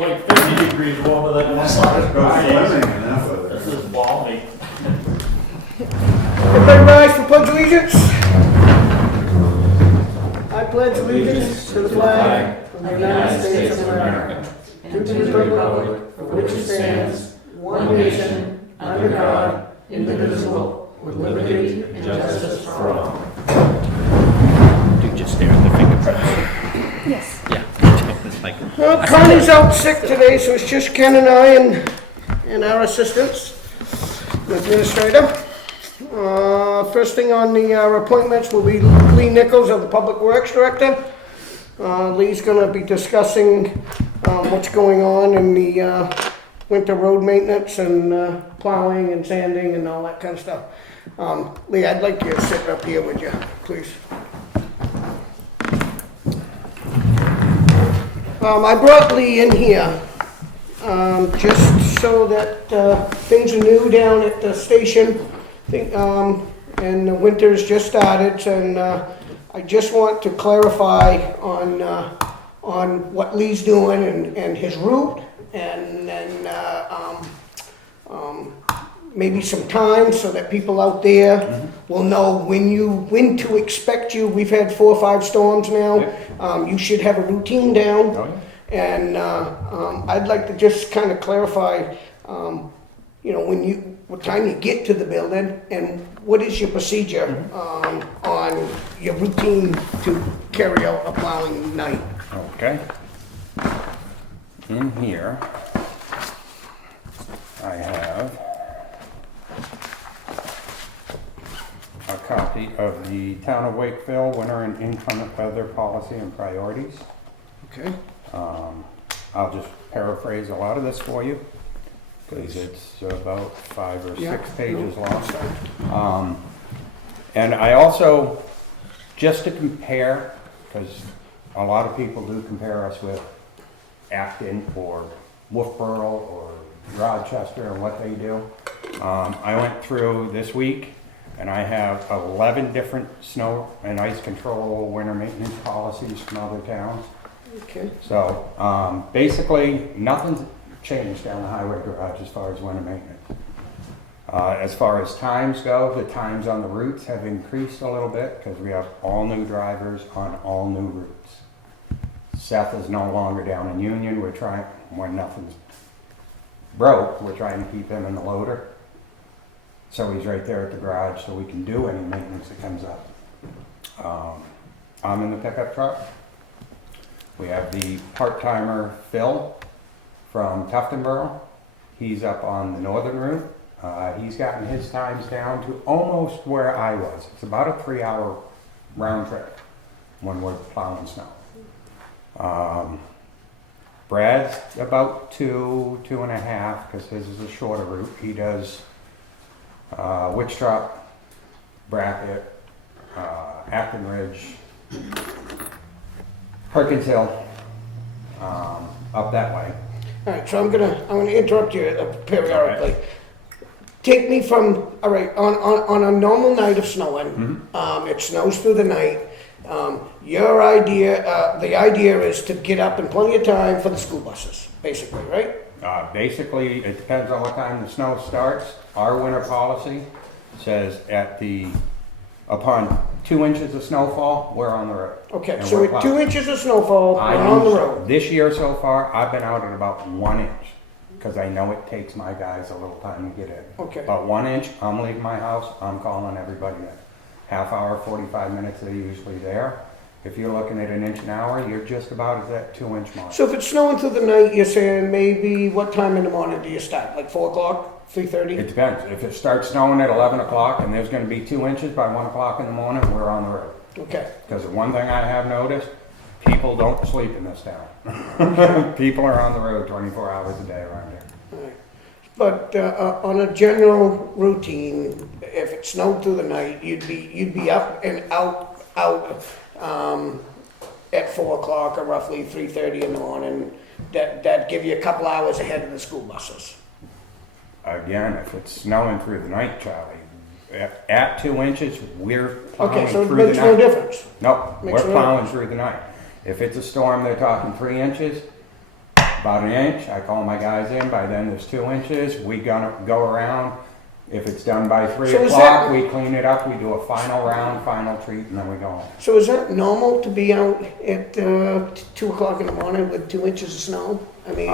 like 50 degrees warmer than That's one. not living enough of This it. is balmy. Everybody rise for pledge allegiance. I pledge allegiance to the flag of the United States of America, to the republic for which it stands, one nation, under God, indivisible, with liberty and justice for all. Do just stare at the fingerprints. Yes. Yeah. It's like, Well, Connie's out sick today, so it's just Ken and I and our assistants, the administrator. First thing on the appointments will be Lee Nichols of the Public Works Director. Lee's going to be discussing what's going on in the winter road maintenance and plowing and sanding and all that kind of stuff. Lee, I'd like you to sit up here with you, please. I brought Lee in here just so that things are new down at the station. And the winter's just started, and I just want to clarify on what Lee's doing and his route, and then maybe some time so that people out there will know when to expect you. We've had 4 or 5 storms now. You should have a routine down. oh, And I'd like to just kind of clarify, what time you get to the building and what is your procedure on your routine to carry out a plowing night. okay. In here, I have a copy of the Town of Wakefield Winter and Inclement Weather Policy and Priorities. Okay. I'll just paraphrase a lot of this for you, because it's about 5 or 6 pages long. And I also, just to compare, because a lot of people do compare us with Acton or Wolfboro or Rochester and what they do. I went through this week and I have 11 different snow and ice control winter maintenance policies from other towns. Okay. So basically, nothing's changed down the highway garage as far as winter maintenance. As far as times go, the times on the routes have increased a little bit because we have all new drivers on all new routes. Seth is no longer down in Union. We're trying, when nothing's broke, we're trying to keep him in the loader. So he's right there at the garage so we can do any maintenance that comes up. I'm in the pickup truck. We have the part-timer Phil from Tuftonboro. He's up on the northern route. He's gotten his times down to almost where I was. It's about a 3-hour round trip when we're plowing snow. Brad's about 2.5, because his is a shorter route. He does Wichita, Brackett, Acton Ridge, Perkins Hill, up that way. All right, so I'm gonna interrupt you periodically. Take me from, all right, on a normal night of snowing, it snows through the night. Your idea, the idea is to get up in plenty of time for the school buses, basically, right? Basically, it depends on what time the snow starts. Our winter policy says upon 2 inches of snowfall, we're on the road. Okay, And so we're with 2 plowing. inches of snowfall, we're on the road. This year so far, I've been out at about 1 inch, because I know it takes my guys a little time to get in. Okay. About 1 inch, I'm leaving my house, I'm calling everybody in. Half hour, 45 minutes, they're usually there. If you're looking at 1 inch an hour, you're just about at that 2 inch mark. So if it's snowing through the night, you're saying maybe what time in the morning do you start? Like 4 o'clock, 3:30? It depends. If it starts snowing at 11 o'clock and there's gonna be 2 inches by 1 o'clock in the morning, we're on the road. Okay. Because the one thing I have noticed, people don't sleep in this town. People are on the road 24 hours a day around here. All right. But on a general routine, if it snowed through the night, you'd be up and out at 4 o'clock or roughly 3:30 in the morning. That'd give you a couple hours ahead of the school buses. Again, if it's snowing through the night, Charlie, at 2 inches, we're plowing Okay, so it through the makes no night. difference. Nope, Makes we're no plowing through the night. If it's a storm, they're talking 3 inches, about an inch. I call my guys in, by then there's 2 inches. We gonna go around. If it's done by 3 So is o'clock, that- we clean it up, we do a final round, final treat, and then we go home. So is that normal to be out at 2 o'clock in the morning with 2 inches of snow? I mean,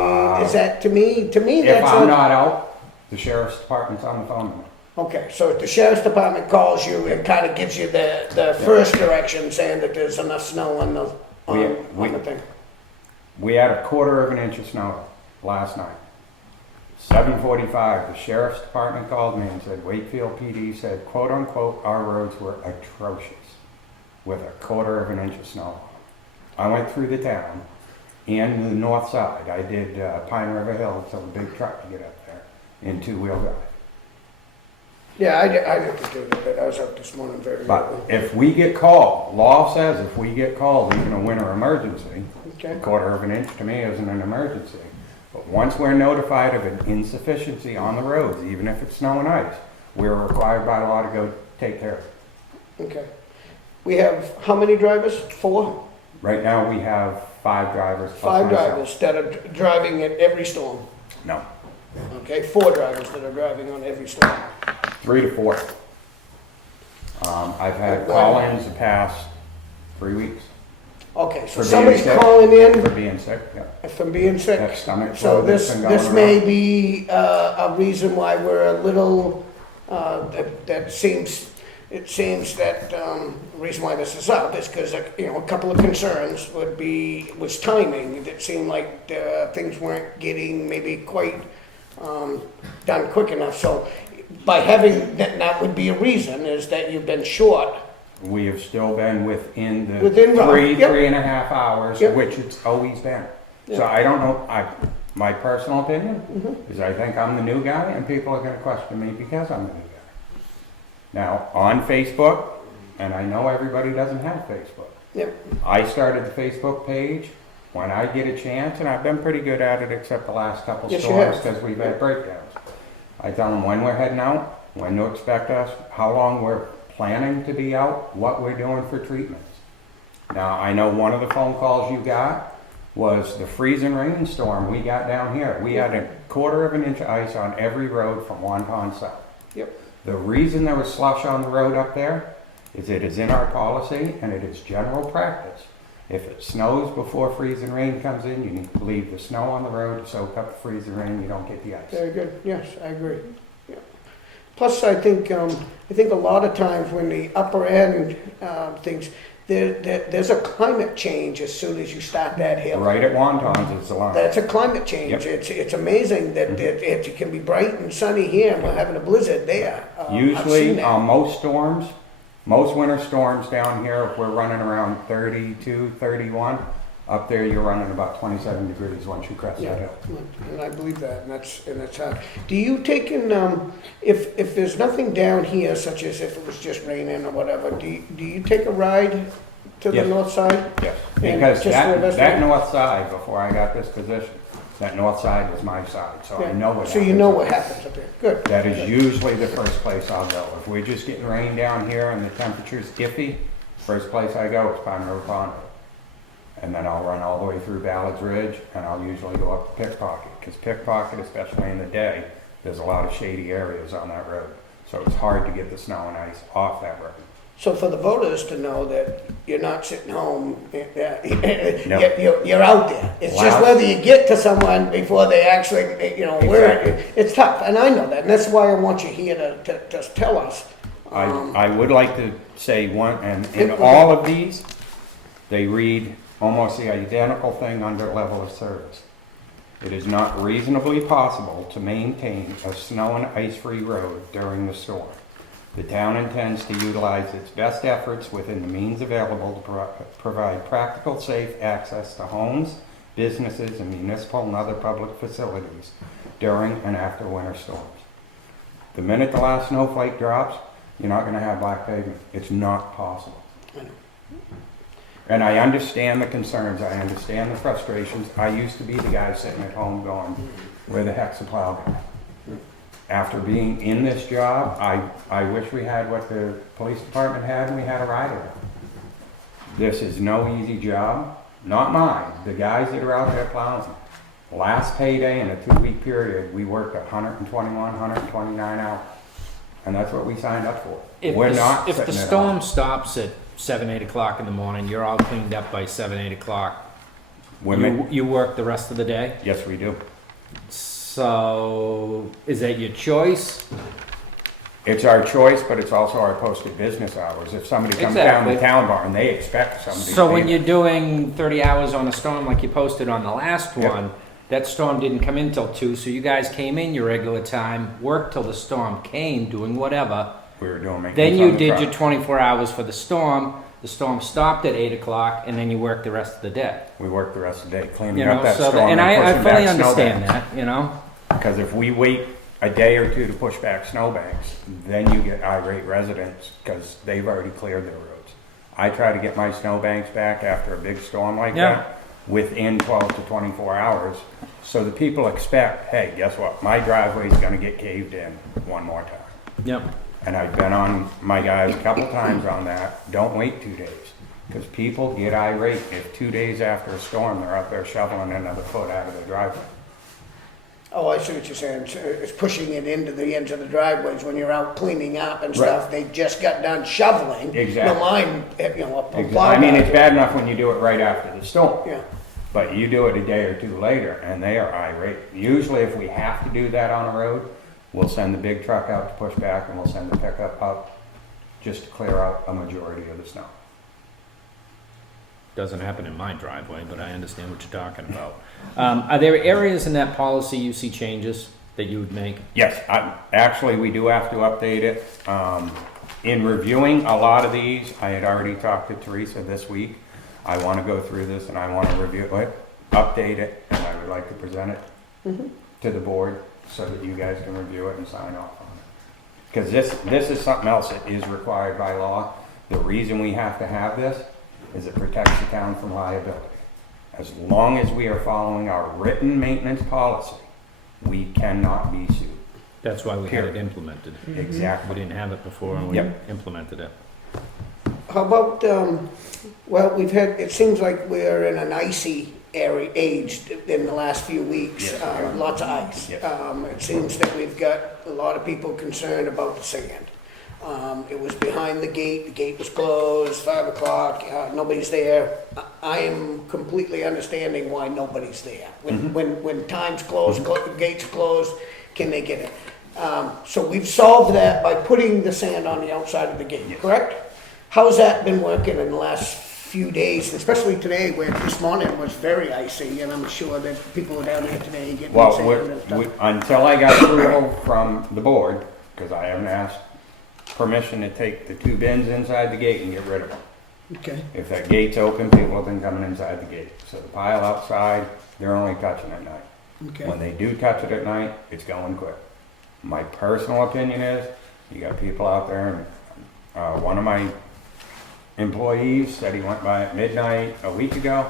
is that, to me, If that's I'm a... not out, the sheriff's department's on the phone with me. Okay, so if the sheriff's department calls you and kind of gives you the first direction saying that there's enough snow on the, on the thing. We had a 1/4 of an inch of snow last night. 7:45, the sheriff's department called me and said, Wakefield PD said, quote unquote, our roads were atrocious with a 1/4 of an inch of snow. I went through the town and the north side. I did Pine River Hill, so a big truck to get up there in 2-wheel drive. Yeah, I didn't do that. I was up this morning very But early. if we get called, law says if we get called, even a winter emergency, Okay. a 1/4 of an inch to me isn't an emergency. But once we're notified of an insufficiency on the roads, even if it's snow and ice, we're required by law to go take care of it. Okay. We have how many drivers? 4? Right now, we have 5 drivers plus 5 myself. drivers that are driving at every storm. No, Okay, 4 drivers that are driving on every storm. 3 to 4. I've had Wow. call-ins the past 3 weeks Okay, so For somebody's being sick. calling in for being sick, yeah. from being sick. That stomach So flu that's this, been this going may around. be a reason why we're a little, it seems that, the reason why this is up is because, you know, a couple of concerns was timing. It seemed like things weren't getting maybe quite done quick enough. So by having, that would be a reason, is that you've been short. We have still been within the Within, yep. 3.5 hours, Yep. which it's always been. So Yeah. I don't know, my personal opinion Mm-hmm. is I think I'm the new guy and people are gonna question me because I'm the new guy. Now, on Facebook, and I know everybody doesn't have Facebook, Yep. I started the Facebook page when I get a chance, and I've been pretty good at it except the last couple Yes, you storms have. because we've had breakdowns. I tell them when we're heading out, when to expect us, how long we're planning to be out, what we're doing for treatments. Now, I know one of the phone calls you got was the freezing rainstorm we got down here. We had a 1/4 of an inch of ice on every road from Wonton south. Yep. The reason there was slush on the road up there is it is in our policy and it is general practice. If it snows before freezing rain comes in, you need to leave the snow on the road to soak up the freezing rain, you don't get the ice. Very good, yes, I agree. Yeah. Plus, I think a lot of times when the upper end things, there's a climate change as soon as you start that hill. Right at Wonton's is the line. That's a climate change. Yep. It's amazing that it can be bright and sunny here and we're having a blizzard there. I've seen Usually, that. on most storms, most winter storms down here, if we're running around 32, 31, up there you're running about 27 degrees once you crest that hill. And I believe that, and that's hard. Do you take in, if there's nothing down here, such as if it was just raining or whatever, do you take a ride to the Yes. north side? Yes, And because just for that investigation? north side, before I got this position, that north side was my side, so I know what happens. So you know up what there. happens up there, good. That is usually the first place I'll go. If we're just getting rain down here and the temperature's iffy, first place I go is Pine River Pond. And then I'll run all the way through Ballard's Ridge, and I'll usually go up to Pickpocket, because Pickpocket, especially in the day, there's a lot of shady areas on that road. So it's hard to get the snow and ice off that road. So for the voters to know that you're not sitting home, No. you're out there. It's just Wow. whether you get to someone before they actually, Exactly. it's tough, and I know that, and that's why I want you here to just tell us. I would like to say one, and in all of these, they read almost the identical thing under level of service. It is not reasonably possible to maintain a snow and ice-free road during the storm. The town intends to utilize its best efforts within the means available to provide practical, safe access to homes, businesses, and municipal and other public facilities during and after winter storms. The minute the last snowflake drops, you're not going to have black pavement. It's not possible. And I understand the concerns, I understand the frustrations. I used to be the guy sitting at home going, where the heck's the plow guy? After being in this job, I wish we had what the police department had and we had a rider. This is no easy job, not mine, the guys that are out there plowing. Last payday in a 2-week period, we worked 121, 129 hours. And that's what we signed up for. We're not If the sitting it storm out. stops at 7, 8 o'clock in the morning, you're all cleaned up by 7, 8 o'clock. Women, You work the rest of the day? yes, we do. So, is that your choice? It's our choice, but it's also our posted business hours. If somebody comes down Exactly. the town barn, they expect somebody So to when be you're doing 30 hours on a storm like you posted on the last Yep. one, that storm didn't come in till 2, so you guys came in your regular time, worked till the storm came, doing whatever. we were doing maintenance Then on you the did truck. your 24 hours for the storm stopped at 8 o'clock, and then you worked the rest of the day. We worked the rest of the day You cleaning know, up that so, storm and I pushing fully back understand snowbanks. that, you know? Because if we wait a day or two to push back snowbanks, then you get irate residents because they've already cleared their roads. I try to get my snowbanks back after a big storm like Yeah. that within 12 to 24 hours. So the people expect, hey, guess what? My driveway's gonna get caved in one more time. Yep. And I've been on my guys a couple times on that. Don't wait 2 days. Because people get irate if 2 days after a storm, they're out there shoveling another foot out of the driveway. Oh, I see what you're saying. So it's pushing it into the ends of the driveways when you're out cleaning up and stuff. They just got done shoveling. Exactly. No mind, you know, a plow I mean, guy. it's bad enough when you do it right after the storm. Yeah. But you do it a day or two later, and they are irate. Usually, if we have to do that on a road, we'll send the big truck out to push back, and we'll send the pickup up just to clear out a majority of the snow. Doesn't happen in my driveway, but I understand what you're talking about. Are there areas in that policy you see changes that you would make? Yes, actually, we do have to update it. In reviewing a lot of these, I had already talked to Teresa this week. I want to go through this, and I want to review it, update it, and I would like to present it to the board so that you guys can review it and sign off on it. Because this is something else that is required by law. The reason we have to have this is it protects the town from liability. As long as we are following our written maintenance policy, we cannot be sued. That's why we had it Period. implemented. We Exactly. didn't have it before and we Yep. implemented it. How about, well, it seems like we're in an icy age in the last few weeks. Yes, we are. Lots of ice. Yes. It seems that we've got a lot of people concerned about the sand. It was behind the gate was closed, 5 o'clock, nobody's there. I am completely understanding why nobody's there. When time's closed, gates closed, can they get it? So we've solved that by putting the sand on the outside of the gate, correct? How's that been working in the last few days, especially today where this morning was very icy and I'm sure that people are down here today getting Well, sand and stuff. until I got approval from the board, because I haven't asked permission to take the 2 bins inside the gate and get rid of them. Okay, If that gate's open, people have been coming inside the gate. So the pile outside, they're only touching at night. okay. When they do touch it at night, it's going quick. My personal opinion is, you got people out there, and one of my employees said he went by at midnight a week ago,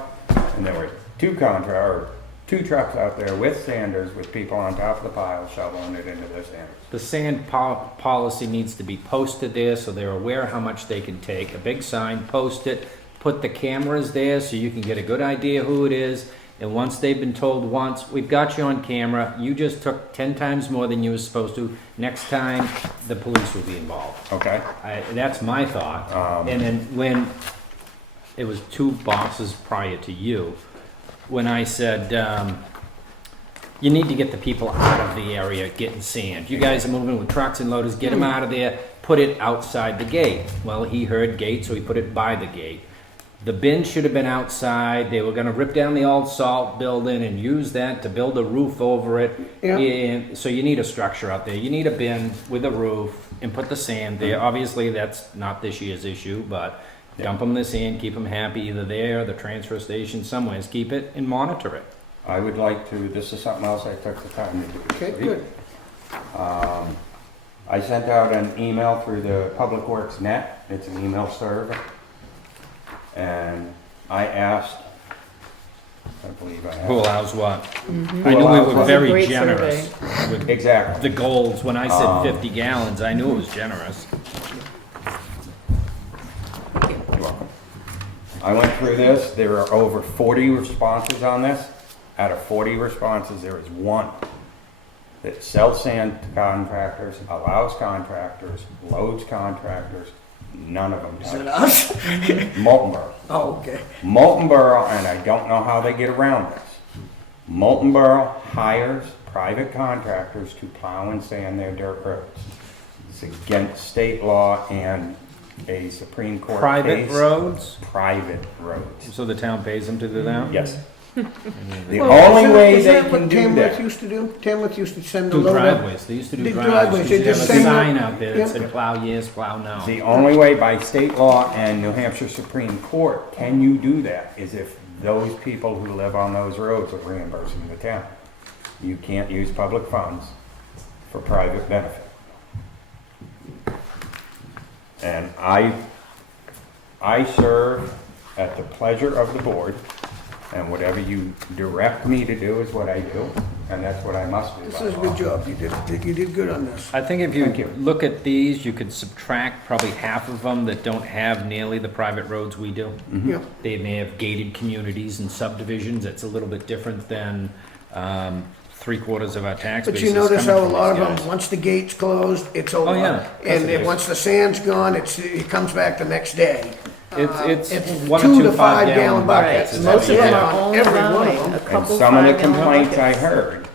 and there were 2 trucks out there with sanders, with people on top of the pile shoveling it into their sanders. The sand policy needs to be posted there so they're aware how much they can take. A big sign, post it, put the cameras there so you can get a good idea who it is. And once they've been told once, we've got you on camera, you just took 10 times more than you were supposed to, next time the police will be involved. Okay? That's my thought. And then when, it was 2 bosses prior to you, when I said, you need to get the people out of the area getting sand. You guys are moving with trucks and loaders, get them out of there, put it outside the gate. Well, he heard gate, so he put it by the gate. The bin should have been outside. They were gonna rip down the old salt building and use that to build a roof over it. Yeah. And so you need a structure out there. You need a bin with a roof and put the sand there. Obviously, that's not this year's issue, but dump them the sand, keep them happy, either there, the transfer station, somewheres, keep it and monitor it. I would like to, this is something else I took the time to do. Okay, good. I sent out an email through the Public Works Net. It's an email server. And I asked, I believe I have. Who allows what? I Who knew we allows were what? very Great generous with Exactly. the goals. When I said 50 gallons, I knew it was generous. You're welcome. I went through this. There are over 40 responses on this. out of 40 responses, there is one that sells sand to contractors, allows contractors, loads contractors. None of them Is touch it it. us? Molten Borough. Oh, okay. Molten Borough, and I don't know how they get around this. Molten Borough hires private contractors to plow and sand their dirt roads. It's against state law and a Supreme Court Private case. roads, Private roads. so the town pays them to do that? Yes. The Well, only isn't- way isn't they that can what do Tamworth that. used to do? Tamworth used to send a Do load of... driveways, they used to do They driveways, driveways, they they have just a send sign them- out there that yeah. said plow yes, plow no. The only way by state law and New Hampshire Supreme Court can you do that is if those people who live on those roads are reimbursing the town. You can't use public funds for private benefit. And I serve at the pleasure of the board, and whatever you direct me to do is what I do, and that's what I must do. This by is a law. good job. You did good on this. I think if Thank you you. look at these, you could subtract probably half of them that don't have nearly the private roads we do. Yeah. They may have gated communities and subdivisions, it's a little bit different than 3/4 of our tax base. But you is notice coming how a from lot of these them, guys. once the gate's closed, it's over. Oh, yeah. And then once the sand's gone, it comes back the next day. It's It's 1 or 2 2 to 5 gallon 5-gallon buckets. buckets. Most of them are Yeah. only Every one of allowing them. a And couple some of the 5-gallon complaints I buckets. heard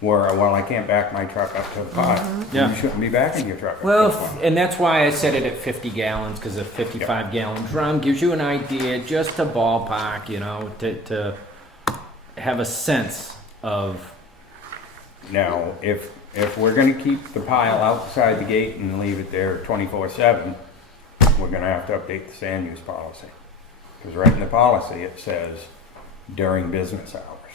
were, well, I can't back my truck up to the pot. Yeah. You shouldn't be backing your truck up to the Well, pot. and that's why I set it at 50 gallons, because a 55-gallon drum gives you an idea, just to ballpark, you know, to have a sense of, Now, if we're gonna keep the pile outside the gate and leave it there 24/7, we're gonna have to update the sand use policy. Because right in the policy, it says during business hours.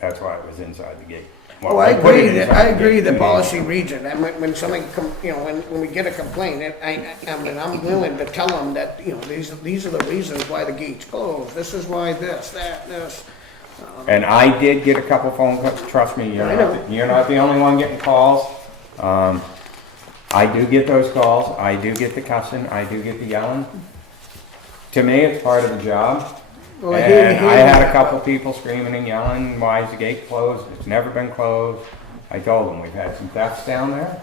That's why it was inside the gate. Well, Oh, I we put it agree, inside I the agree, gate the 2 days policy ago. reads it, and when somebody come, you know, when we get a complaint, I mean, I'm willing to tell them that, you know, these are the reasons why the gate's closed, this is why this, that, this. And I did get a couple phone calls, trust me, I know. you're not the only one getting calls. I do get those calls, I do get the cussing, I do get the yelling. To me, it's part of the job. Well, I hear you, And I had a that, couple people screaming and yelling, why is the gate closed? It's never been closed. I told them, we've had some thefts down there,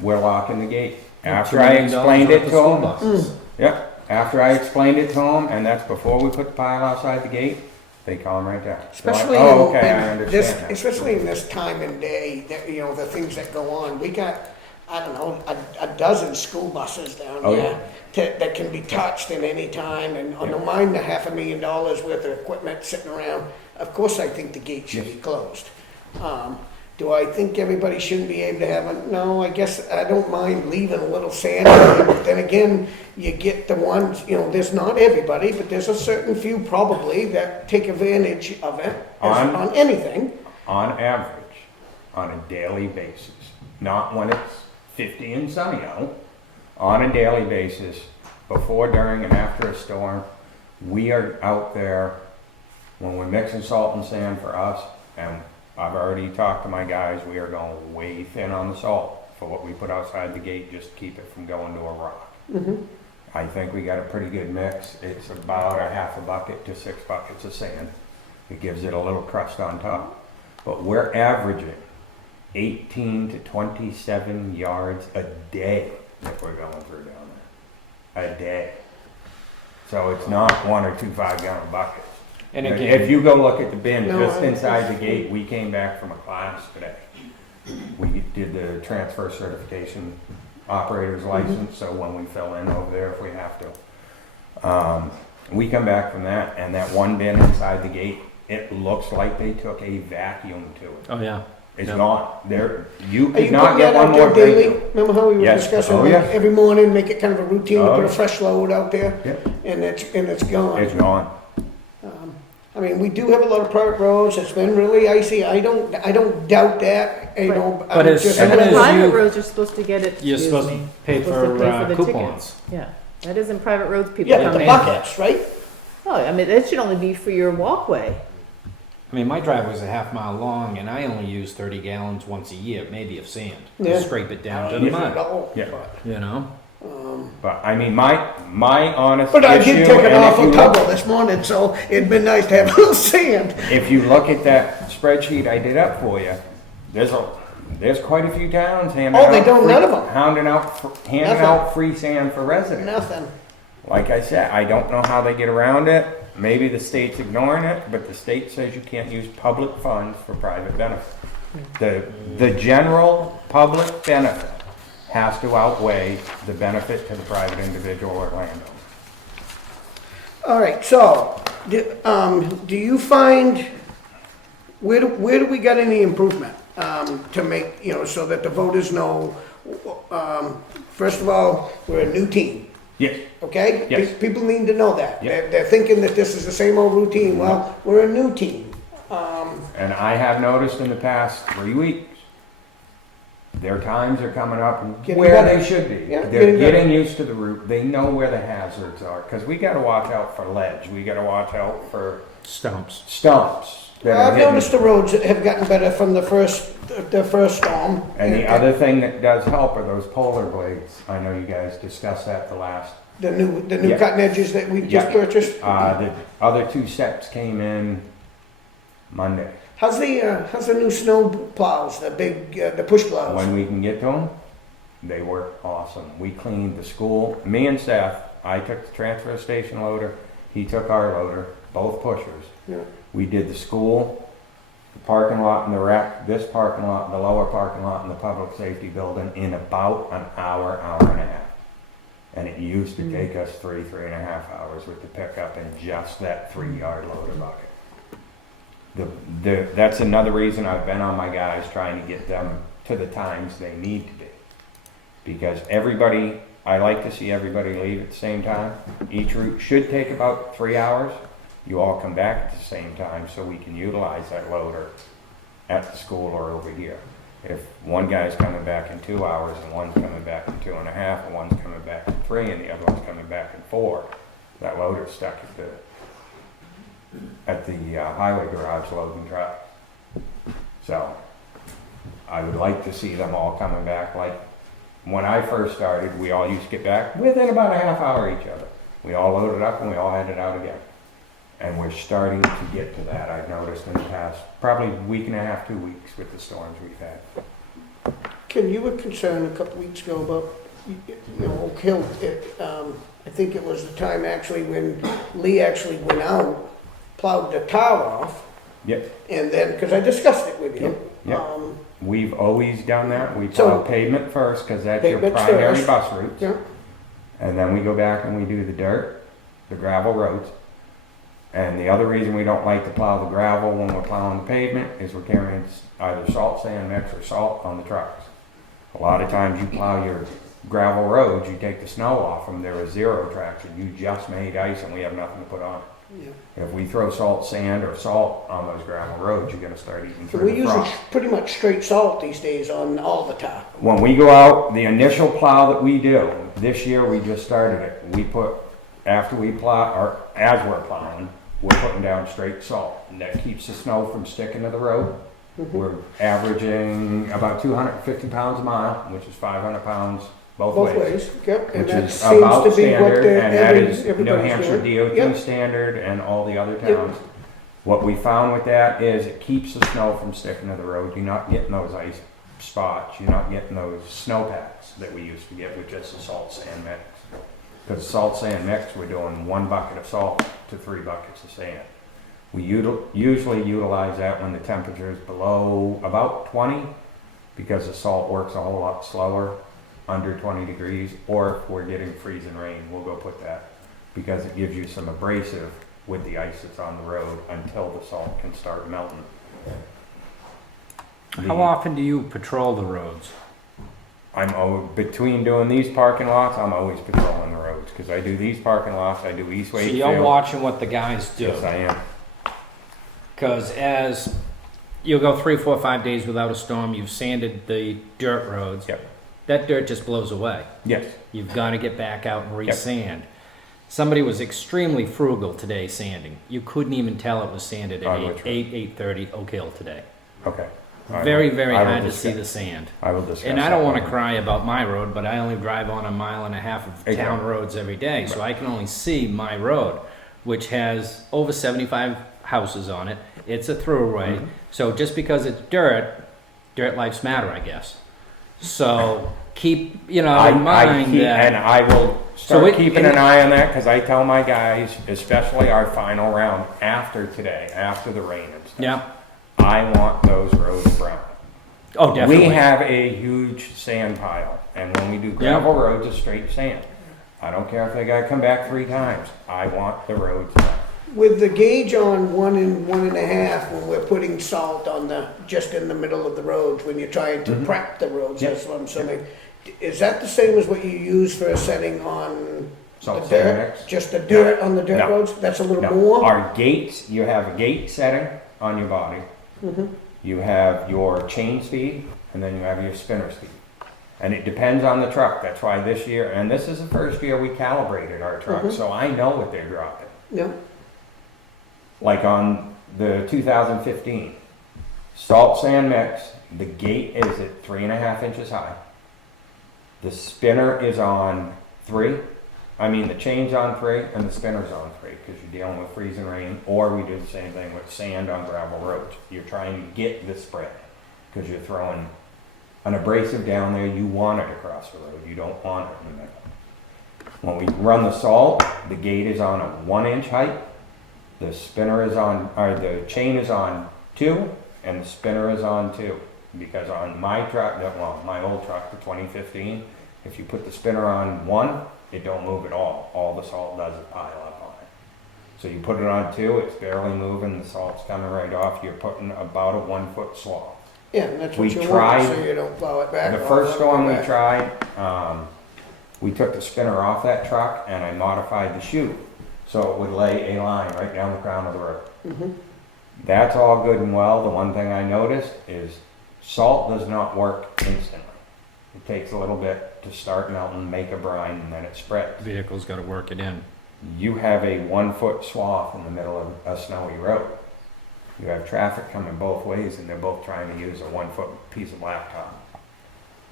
we're locking the gate. After I explained it to them, yep, after I explained it to them, and that's before we put the pile outside the gate, they calm right down. They're like, Especially oh, okay, I in this, understand that. especially in this time and day, that, you know, the things that go on. We got, I don't know, a dozen school buses down Oh, there that can be touched at any time, and I don't mind the $500,000 worth of equipment sitting around. Of course, I think the gate should be closed. Do I think everybody shouldn't be able to have a, no, I guess I don't mind leaving a little sand, but then again, you get the ones, you know, there's not everybody, but there's a certain few probably that take advantage of it on anything. On average, on a daily basis, not when it's 50 and sunny out, on a daily basis, before, during, and after a storm, we are out there when we're mixing salt and sand for us, and I've already talked to my guys, we are going way thin on the salt for what we put outside the gate, just to keep it from going to a rock. I think we got a pretty good mix. It's about a half a bucket to 6 buckets of sand. It gives it a little crust on top. But we're averaging 18 to 27 yards a day that we're going through down there. A day. So it's not 1 or 2 5-gallon buckets. and If again, you go look at the bin No, just I- inside the gate, we came back from a class today. We did the transfer certification operator's license, so when we fill in over there if we have to. We come back from that, and that one bin inside the gate, it looks like they took a vacuum to it. oh yeah. It's Yeah. gone. There, you Are could you not putting get that one out more there daily? vacuum. Remember how we were Yes. discussing, Oh, like, yeah. every morning, make it kind of a routine to Oh, put a yeah. fresh load out there? Yep. And it's gone. It's gone. I mean, we do have a lot of private roads, it's been really icy, I don't doubt that, you know. But I'm as just- soon And the as private you- roads are supposed to get it. You're excuse supposed to me, pay supposed for to pay the coupons. tickets. Yeah, that isn't private roads, people Yeah, but come the in. buckets, right? Oh, I mean, that should only be for your walkway. I mean, my driveway's a half mile long, and I only use 30 gallons once a year, maybe of sand, Yeah. to scrape it down to I the don't mud, know, Yeah. but- you know? But I mean, my honest But I issue, did take it and off if a you couple look, this morning, so it'd been nice to have a little sand. if you look at that spreadsheet I did up for you, there's quite a few towns handing Oh, out. they don't, free- none of 'em. Handing Nothing. out free sand for residents. Nothing. Like I said, I don't know how they get around it. Maybe the state's ignoring it, but the state says you can't use public funds for private benefit. The general public benefit has to outweigh the benefit to the private individual or landowner. All right, so, do you find, where do we get any improvement, to make, so that the voters know, first of all, we're a new team, Yes, okay? Yes. People need to know that. Yeah. They're thinking that this is the same old routine. Well, we're a new team. and I have noticed in the past 3 weeks, their times are coming up Getting where better. they should be. Yeah, They're getting better. getting used to the route. They know where the hazards are, because we gotta watch out for ledge. We gotta watch out for Stumps. stumps. that are I've hitting- noticed the roads have gotten better from the first storm. And the other thing that does help are those polar blades. I know you guys discussed that the last. The new Yeah. cutting edges that we just Yeah. purchased. The other two sets came in Monday. How's the new snow plows, the big, the push plows? When we can get to them, they work awesome. We cleaned the school, me and Seth, I took the transfer station loader, he took our loader, both pushers. Yeah. We did the school, the parking lot and the rec, this parking lot, the lower parking lot and the public safety building in about an hour, hour and a half. And it used to take us 3.5 hours with the pickup and just that 3-yard loader bucket. That's another reason I've been on my guys trying to get them to the times they need to be. Because everybody, I like to see everybody leave at the same time. Each route should take about 3 hours. You all come back at the same time so we can utilize that loader at the school or over here. If one guy's coming back in 2 hours and one's coming back in 2.5 and one's coming back in 3 and the other one's coming back in 4, that loader's stuck at the highway garage loading trucks. So I would like to see them all coming back. Like when I first started, we all used to get back within about a half hour each other. We all loaded up and we all headed out again. And we're starting to get to that. I've noticed in the past, probably week and a half, 2 weeks with the storms we've had. Ken, you were concerned a couple weeks ago about, Oak Hill. I think it was the time actually when Lee actually went out, plowed the tower off, Yep, and then, because I discussed it with you. Yep. We've always done that. We So- plow pavement first because that's your Pavement's primary first. bus route. Yeah. And then we go back and we do the dirt, the gravel roads. And the other reason we don't like to plow the gravel when we're plowing the pavement is we're carrying either salt, sand mix, or salt on the trucks. A lot of times you plow your gravel roads, you take the snow off them, there is zero traction. You just made ice and we have nothing to put on. Yeah. If we throw salt, sand, or salt on those gravel roads, you're gonna start eating So through we're the using frost. pretty much straight salt these days on all the tar. When we go out, the initial plow that we do, this year we just started it, we put, after we plow, or as we're plowing, we're putting down straight salt. And that keeps the snow from sticking to the road. We're averaging about 250 pounds a mile, which is 500 pounds both Both ways. ways, yep, and Which that is seems about to be what standard, and that is New everybody's Hampshire doing. DOT Yep. standard and all the other Yep. towns. What we found with that is it keeps the snow from sticking to the road. You're not getting those ice spots. You're not getting those snow packs that we used to get with just the salt sand mix. Because salt sand mix, we're doing 1 bucket of salt to 3 buckets of sand. We usually utilize that when the temperature is below about 20 because the salt works a whole lot slower under 20 degrees, or if we're getting freezing rain, we'll go put that because it gives you some abrasive with the ice that's on the road until the salt can start melting. How often do you patrol the roads? Between doing these parking lots, I'm always patrolling the roads because I do these parking lots, I do East So Wakefield. you're watching what the guys do. Yes, I am. Because as you'll go 3, 4, 5 days without a storm, you've sanded the dirt roads. Yep. That dirt just blows away. Yes. You've got to get back out and Yep. re-sand. Somebody was extremely frugal today sanding. You couldn't even tell it was sanded Oh, at which one? 8:30 Oak Hill today. Okay. Very, very I will hard to see discuss- the sand. I will discuss. And I don't that want to with cry about my road, but I only drive on 1.5 miles of Exactly. town roads every day, so I can only see my road, which has over 75 houses on it. It's a throughway, Mhm. so just because it's dirt lives matter, I guess. So keep, in I mind keep, that. and I will So start it- keeping it- an eye on that, because I tell my guys, especially our final round after today, after the rain and stuff, Yeah. I want those roads brown. Oh, definitely. We have a huge sand pile, and when we do gravel roads, it's straight sand. I don't care if they gotta come back 3 times, I want the roads brown. With the gauge on 1 and 1.5, when we're putting salt on just in the middle of the roads, when you're trying to prep the roads, Yep. that's what I'm saying. Is that the same as what you use for a setting on the Salt sand dirt? mix? Just the dirt on the dirt No. roads? That's a little No, more? our gates, you have a gate setting on your body. You have your chain speed, and then you have your spinner speed. And it depends on the truck. That's why this year, and this is the first year we calibrated our truck, so I know what they're dropping. Yeah, Like on the 2015, salt sand mix, the gate is at 3.5 inches high. The spinner is on 3. The chain's on 3 and the spinner's on 3 because you're dealing with freezing rain, or we do the same thing with sand on gravel roads. You're trying to get the spread because you're throwing an abrasive down there. You want it across the road. You don't want it in the middle. When we run the salt, the gate is on a 1-inch height. The spinner is on, or the chain is on 2 and the spinner is on 2. Because on my truck, my old truck, the 2015, if you put the spinner on 1, it don't move at all. All the salt does is pile up on it. So you put it on 2, it's barely moving, the salt's coming right off. You're putting about a 1-foot swath. yeah, and that's We what you want, tried- so you don't plow it back. The or first plow it storm we back. tried, we took the spinner off that truck and I modified the chute so it would lay a line right down the crown of the road. That's all good and well. The one thing I noticed is salt does not work instantly. It takes a little bit to start melting, make a brine, and then it spreads. Vehicle's got to work it in. You have a 1-foot swath in the middle of a snowy road. You have traffic coming both ways and they're both trying to use a 1-foot piece of blacktop.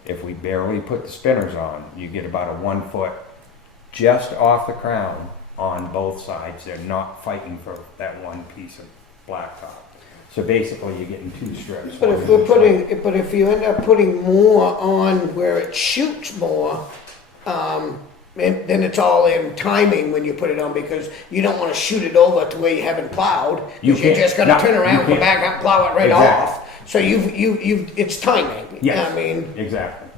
If we barely put the spinners on, you get about a 1 foot just off the crown on both sides. They're not fighting for that one piece of blacktop. So basically you're getting 2 strips. But if we're putting, but if you end up putting more on where it shoots more, then it's all in timing when you put it on, because you don't wanna shoot it over to where you haven't plowed. You You're just can't. gonna No, turn around, you come can't. back up, plow it right Exactly. off. So it's timing. Yes. I mean, Exactly.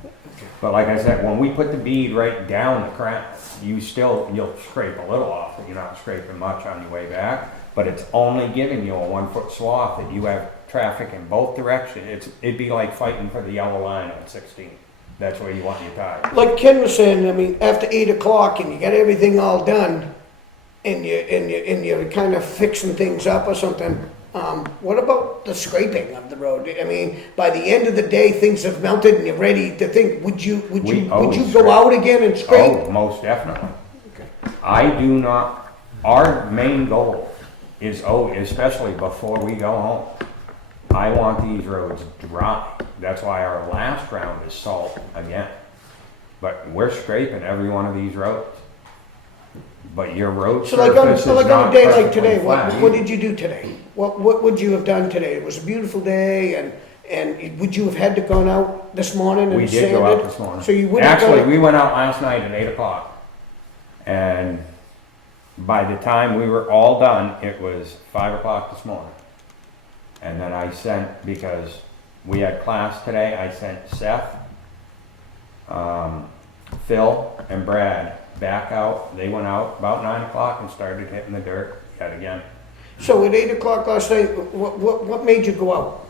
But like I said, when we put the bead right down the crown, you'll scrape a little off, but you're not scraping much on your way back. But it's only giving you a 1-foot swath that you have traffic in both directions. It'd be like fighting for the yellow line on 16. That's where you want your tires. like Ken was saying, I mean, after 8 o'clock and you got everything all done, and you're kind of fixing things up or something, what about the scraping of the road? I mean, by the end of the day, things have melted and you're ready to think, would you always go scrape. out again and scrape? Oh, most definitely. I do not, our main goal is, especially before we go home, I want these roads dry. That's why our last round is salt again. But we're scraping every one of these roads. But your road So surface is like on not a day like perfectly today, flat what either. did you do today? What would you have done today? It was a beautiful day, and would you have had to gone out this morning and We sanded? did go out this morning. So you wouldn't have Actually, gone- we went out last night at 8 o'clock. And by the time we were all done, it was 5 o'clock this morning. And then I sent, because we had class today, I sent Seth, Phil, and Brad back out. They went out about 9 o'clock and started hitting the dirt yet again. So at 8 o'clock last night, what made you go out?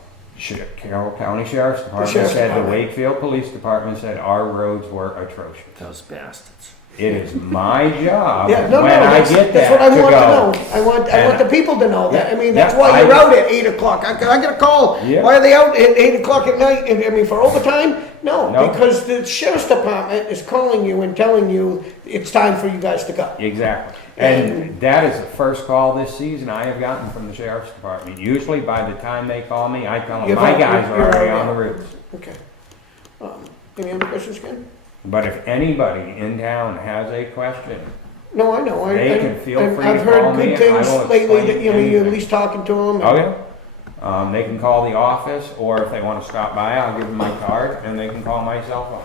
Carroll County Sheriff's Department Sheriff's said, the Department. Wakefield Police Department said our roads were atrocious. Those bastards. It is my job Yeah, no, when I that's, get that's that what I to want go. to know. I want the people to know that. I mean, that's Yeah, why you're I- out at 8 o'clock. I get a call. Yeah. Why are they out at 8 o'clock at night? I mean, for overtime? No, No. because the sheriff's department is calling you and telling you it's time for you guys to go. Exactly. And that is the first call this season I have gotten from the sheriff's department. Usually by the time they call me, I tell them You're my fine. guys are You're already all on the right. routes. Okay. Any other questions, Ken? But if anybody in town has a question, No, I know. They can feel free I've to heard call me. good things I will lately that, explain you know, you're at anything. least talking to them. oh yeah, they can call the office, or if they want to stop by, I'll give them my card, and they can call my cell phone.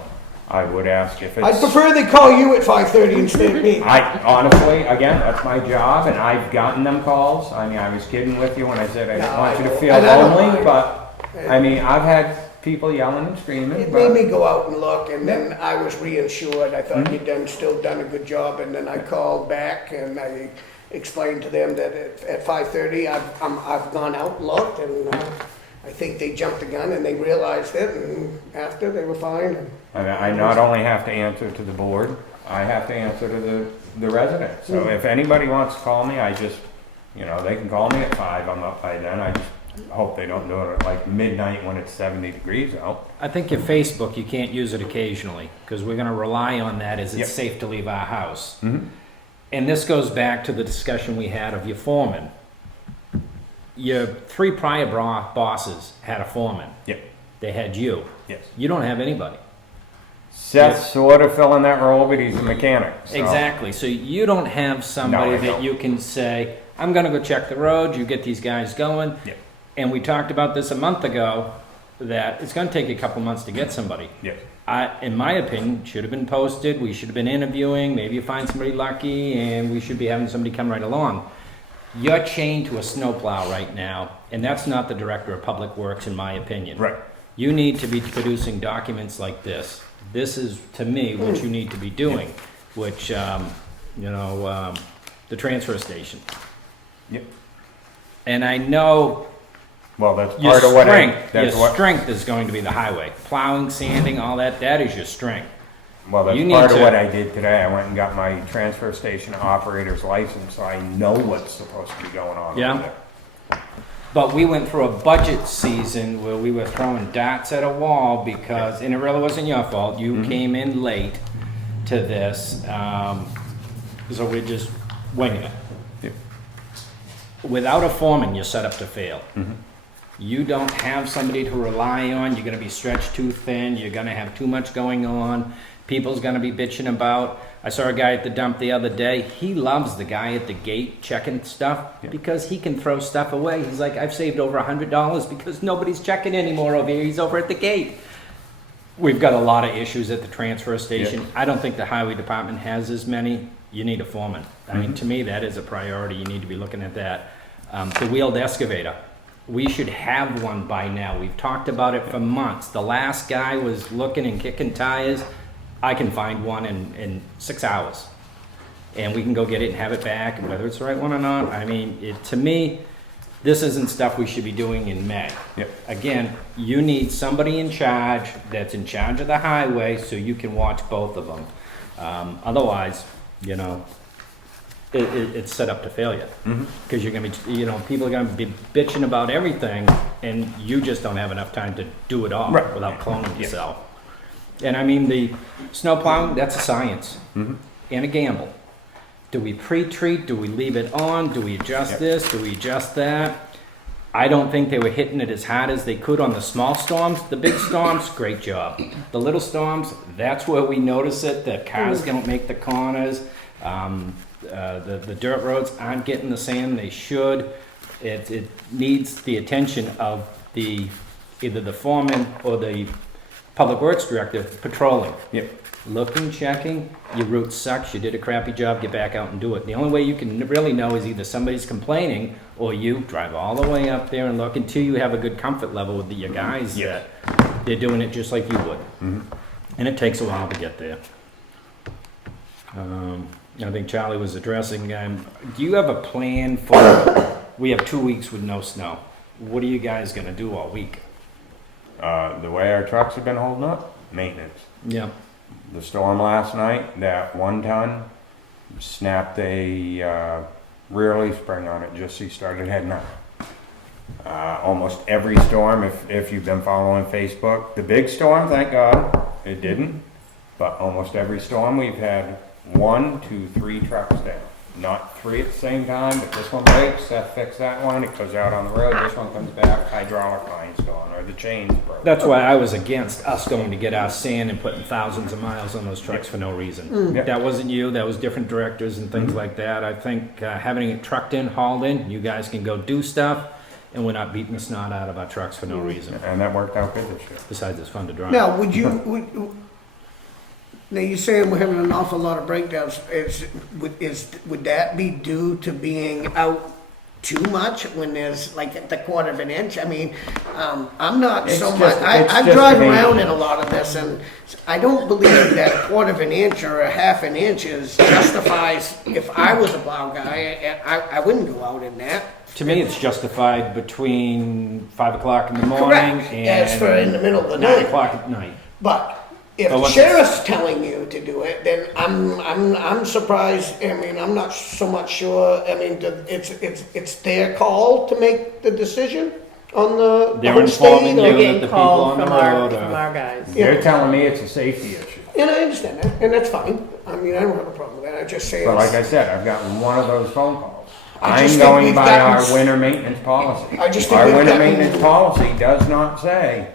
I would ask if it's. I'd prefer they call you at 5:30 instead of me. I honestly, again, that's my job, and I've gotten them calls. I mean, I was kidding with you when I said I didn't No, want I you to know. feel And I don't lonely, mind. but I mean, I've had people yelling and screaming. It but- made me go out and look, and then I was reassured. I thought you'd still done a good job, and then I called back and I explained to them that at 5:30 I've gone out and looked, and I think they jumped the gun and they realized it, and after they were fine. I mean, I not only have to answer to the board, I have to answer to the residents. So if anybody wants to call me, I just, you know, they can call me at 5, I'm up by then. I just hope they don't do it at like midnight when it's 70 degrees out. I think your Facebook, you can't use it occasionally, because we're gonna rely on that as Yep. it's safe to leave our house. Mm-hmm. And this goes back to the discussion we had of your foreman. Your 3 prior bosses had a foreman. Yep, They had you. yes. You don't have anybody. Seth's sort of filling that role, but he's a mechanic. So. Exactly. So you don't have somebody No, I that don't. you can say, I'm gonna go check the road, you get these guys going. Yep. And we talked about this a month ago, that it's gonna take a couple months to get somebody. Yes. In my opinion, should have been posted, we should have been interviewing, maybe you find somebody lucky, and we should be having somebody come right along. You're chained to a snowplow right now, and that's not the director of public works, in my opinion. Right. You need to be producing documents like this. This is, to me, what you need to be doing, which, the transfer station. Yep. And I know Well, that's your part of what strength, that's your what. strength is going to be the highway. Plowing, sanding, all that, that is your strength. Well, that's you need part of to- what I did today. I went and got my transfer station operator's license, so I know what's supposed to be going on Yeah. over there. But we went through a budget season where we were throwing darts at a wall because, and it really wasn't your fault, you came in late to this, so we're just winging it. Yep. Without a foreman, you're set up to fail. You don't have somebody to rely on, you're gonna be stretched too thin, you're gonna have too much going on, people's gonna be bitching about. I saw a guy at the dump the other day, he loves the guy at the gate checking stuff because he can throw stuff away. He's like, I've saved over $100 because nobody's checking anymore over here, he's over at the gate. We've got a lot of issues at the transfer station. I don't think the highway department has as many. You need a foreman. I mean, to me, that is a priority. You need to be looking at that. The wheeled excavator. We should have one by now. We've talked about it for months. The last guy was looking and kicking tires. I can find one in 6 hours. And we can go get it and have it back, and whether it's the right one or not. I mean, to me, this isn't stuff we should be doing in May. Yep. Again, you need somebody in charge that's in charge of the highway so you can watch both of them. Otherwise, it's set up to failure. Because you're gonna be, people are gonna be bitching about everything, and you just don't have enough time to do it all Right. without cloning yourself. And I mean, the snow plowing, that's a science and a gamble. Do we pre-treat? Do we leave it on? Do we adjust this? Do we adjust that? I don't think they were hitting it as hard as they could on the small storms. The big storms, great job. The little storms, that's where we notice it. The cars don't make the corners. The dirt roads aren't getting the sand they should. It needs the attention of either the foreman or the public works director patrolling. Yep. Looking, checking, your route sucks, you did a crappy job, get back out and do it. The only way you can really know is either somebody's complaining or you drive all the way up there and look until you have a good comfort level with your guys that they're doing it just like you would. And it takes a while to get there. I think Charlie was addressing, do you have a plan for, we have 2 weeks with no snow. What are you guys gonna do all week? The way our trucks have been holding up, maintenance. Yeah. the storm last night, that 1 ton snapped a rear leaf spring on it just as he started heading up. Almost every storm, if you've been following Facebook, the big storm, thank God, it didn't. But almost every storm, we've had 1, 2, 3 trucks down. Not 3 at the same time, but this one breaks, Seth fixed that one, it goes out on the road, this one comes back, hydraulic line's gone, or the chain's broke. That's why I was against us going to get our sand and putting thousands of miles on those trucks for no reason. Yep. That wasn't you, that was different directors and things like that. I think having it trucked in, hauled in, you guys can go do stuff, and we're not beating the snot out of our trucks for no reason. And that worked out good this year. Besides, it's fun to drive. Now, now you're saying we're having an awful lot of breakdowns. Would that be due to being out too much when there's like the 1/4 of an inch? I mean, I'm not It's so just- much. it's I just drive amazing. around in a lot of this, and I don't believe that 1/4 of an inch or a 1/2 an inch justifies. If I was a plow guy, I wouldn't go out in that. To me, it's justified between 5 o'clock in the morning Correct. and As for in the middle of the 9 night. o'clock at night. But if But the what's- sheriff's telling you to do it, then I'm surprised. I mean, I'm not so much sure. I mean, it's their call to make the decision on the They're whole informing state, you or- that Getting the people called on the from our, road from are- our guys. They're telling me it's a safety issue. And I understand that, and that's fine. I mean, I don't have a problem with that. I just say But like it's, I said, I've gotten one of those phone calls. I I'm just think going we've by gotten our winter maintenance policy. I just think Our we've winter gotten- maintenance policy does not say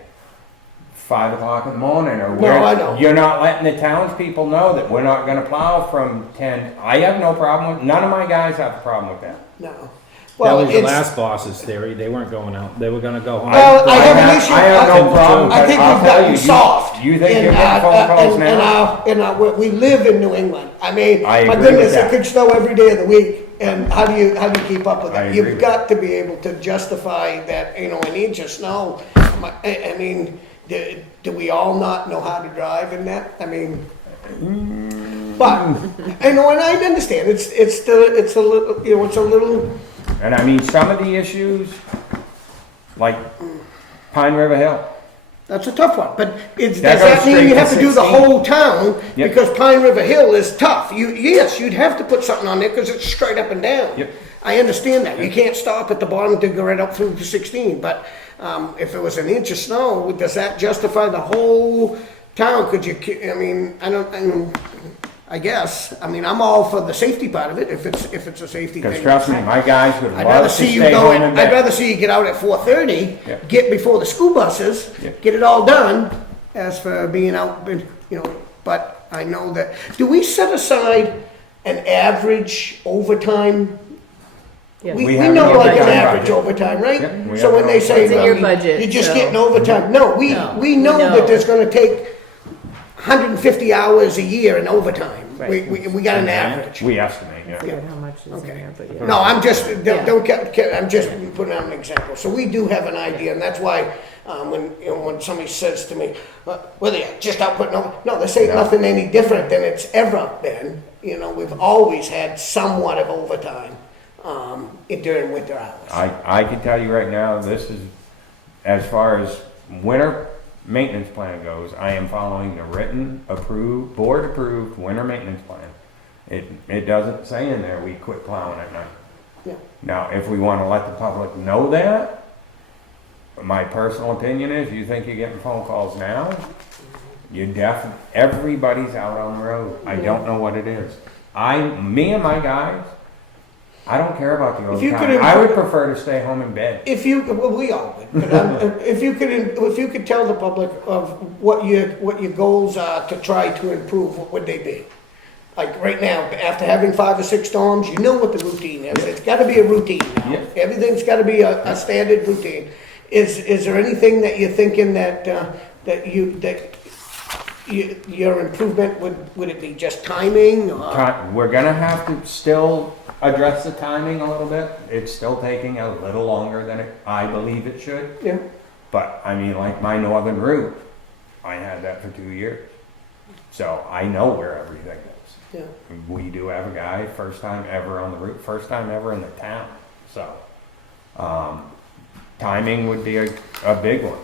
5 o'clock in the morning, or I know. you're not letting the townspeople know that we're not gonna plow from 10. I have no problem with, none of my guys have a problem with that. no. That Well, was the it's, last boss's theory. They weren't going out. They were gonna go home. Well, I have an issue. I have no problem, I but think I'll we've tell gotten you, soft. you think in you're getting phone calls now? we live in New England. I mean, I my agree with goodness, it that. could snow every day of the week. And how do you keep up with I it? agree You've with got to be able to justify that, an inch of snow. I mean, do we all not know how to drive in that? I mean, but, and I understand, it's a little, And I mean, some of the issues, like Pine River Hill, that's a tough one, but does That that goes mean straight you to have to do the 16? whole town? Yep. Because Pine River Hill is tough. Yes, you'd have to put something on there because it's straight up and down. Yep. I understand that. You can't stop at the bottom to go right up through to 16, but if it was an inch of snow, does that justify the whole town? Could you, I guess. I mean, I'm all for the safety part of it, if it's a safety thing. because trust me, my guys would I'd love rather to see you stay go home in I'd bed. rather see you get out at 4:30, Yeah. get before the school buses, Yeah. get it all done, as for being out, but I know that, do we set aside an average overtime? Yes. We have know an like an overtime average budget. overtime, right? Yeah, we So have when an they say, It's in your well, budget, you're just so- getting overtime, no, No, we we know know. that there's gonna take 150 hours a year in overtime. Right. We got an average. We estimate, yeah. I forget how much is in Okay. there, but yeah. No, I'm just, Yeah. I'm just putting out an example. So we do have an idea, and that's why, when somebody says to me, well, they just out putting over, no, this ain't Yeah. nothing any different than it's ever been. We've always had somewhat of overtime, during winter hours. I can tell you right now, this is, as far as winter maintenance plan goes, I am following the written, approved, board-approved winter maintenance plan. It doesn't say in there we quit plowing at night. Yeah. Now, if we wanna let the public know that, my personal opinion is, you think you're getting phone calls now? Everybody's out on the road. I don't know what it is. Me and my guys, I don't care about the If you overtime. could I would prefer to stay home in bed. Well, we all would, but if you could tell the public of what your goals are to try to improve, what would they be? Like right now, after having 5 or 6 storms, you know what the routine is. It's gotta be a routine now. Yeah. Everything's gotta be a standard routine. Is there anything that you're thinking that your improvement, would it be just timing or? We're gonna have to still address the timing a little bit. It's still taking a little longer than I believe it should. Yeah, But, I mean, like my northern route, I had that for 2 years. So I know where everything is. yeah. We do have a guy, first time ever on the route, first time ever in the town. So, timing would be a big one.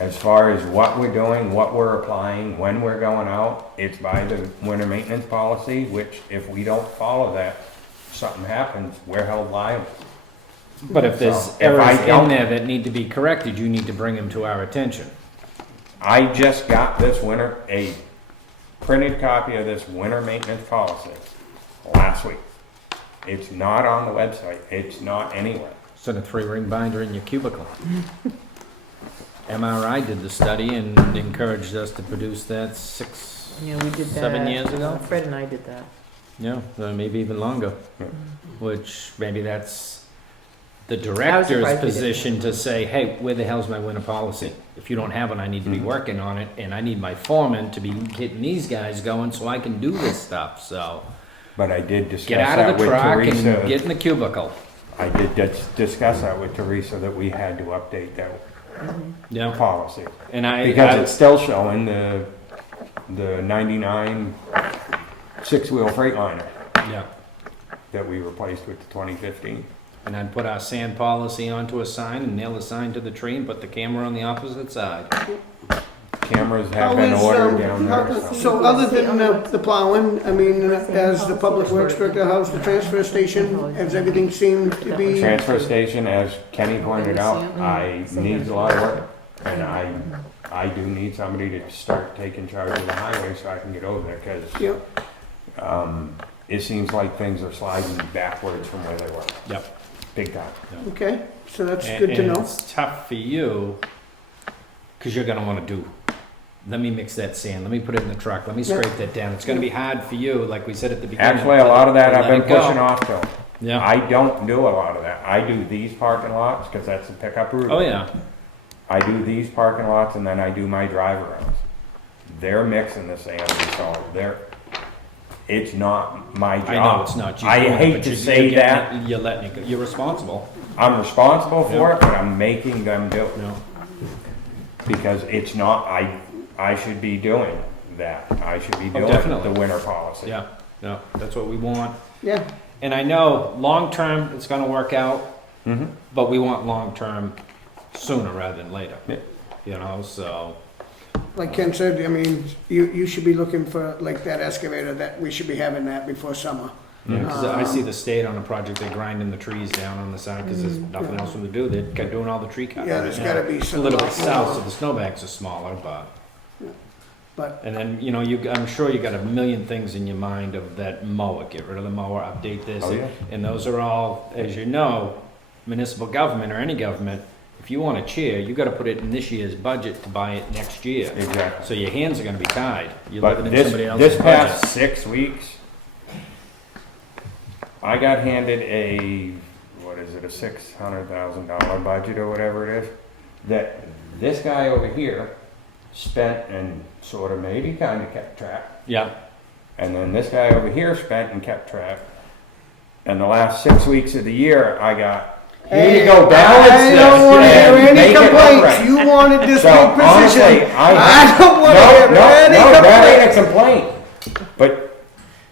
As far as what we're doing, what we're applying, when we're going out, it's by the winter maintenance policy, which if we don't follow that, something happens, we're held liable. But if there's So, if I errors in don't- there that need to be corrected, you need to bring them to our attention. I just got this winter, a printed copy of this winter maintenance policy last week. It's not on the website, it's not anywhere. It's in a 3-ring binder in your cubicle. MRI did the study and encouraged us to produce that Yeah, we did that. 7 years ago? Fred and I did that. Yeah, maybe even longer. Yeah. Which, maybe that's the I was director's surprised we did position to say, hey, where the hell's my winter policy? If you don't have one, I need to be working on it, and I need my foreman to be getting these guys going so I can do this stuff, so. But I did discuss Get out that of the with truck Teresa. and get in the cubicle. I did discuss that with Teresa, that we had to update that Yeah, policy. and Because it's still showing the 99 six-wheel Freightliner yeah. that we replaced with the 2015. And I'd put our sand policy onto a sign and nail the sign to the tree and put the camera on the opposite side. Cameras How have been is, ordered down there. So other than the plowing, I mean, as the public works director, how's the transfer station? Has everything seemed to be? Transfer station, as Kenny pointed out, needs a lot of work. And I do need somebody to start taking charge of the highway so I can get over there, because Yep, it seems like things are sliding backwards from where they were, Yep. big time. okay, so that's good to And know. it's tough for you, because you're gonna wanna do, let me mix that sand, let me put it in the truck, let me scrape that down. It's gonna be hard for you, like we said at the beginning. Actually, a lot of that to I've let been it go. pushing off to 'em. Yeah. I don't do a lot of that. I do these parking lots, because that's the pickup route. Oh, yeah. I do these parking lots, and then I do my drive arounds. They're mixing the sand and salt. It's not my job. I know it's not you. I doing it, hate but to you're say getting that. it, You're letting it go. You're responsible. I'm responsible for Yeah. it, but I'm making them do it. No. Because it's not, I should be doing that. I should be doing definitely. the winter policy. Yeah, no, that's what we want. Yeah, And I know, long-term, it's gonna work out, Mm-hmm. but we want long-term sooner rather than later. Yeah. You know, so, like Ken said, I mean, you should be looking for, like, that excavator, that we should be having that before summer. yeah, 'cause I see the state on a project, they're grinding the trees down on the side, cause there's nothing else for them to do, they're doing all the tree cutting. Yeah, there's right now. gotta be It's a some. little bit south, so the snowbanks are smaller, But, and then, you know, I'm sure you got a million things in your mind of that mower, get rid of the mower, update this. Oh, yeah. And those are all, as you know, municipal government or any government, if you want a chair, you gotta put it in this year's budget to buy it next year. Exactly. So your hands are gonna be tied. You're But living in somebody this else's past budget. 6 weeks, I got handed a, what is it, a $600,000 budget or whatever it is, that this guy over here spent and sort of maybe kind of kept track. Yeah, And then this guy over here spent and kept track. And the last 6 weeks of the year, I got, here you go, balance I this don't wanna hear and any make it look complaints, right. you wanted this So big honestly, position. I I don't wanna no, hear no, any no, that complaints. ain't a complaint. But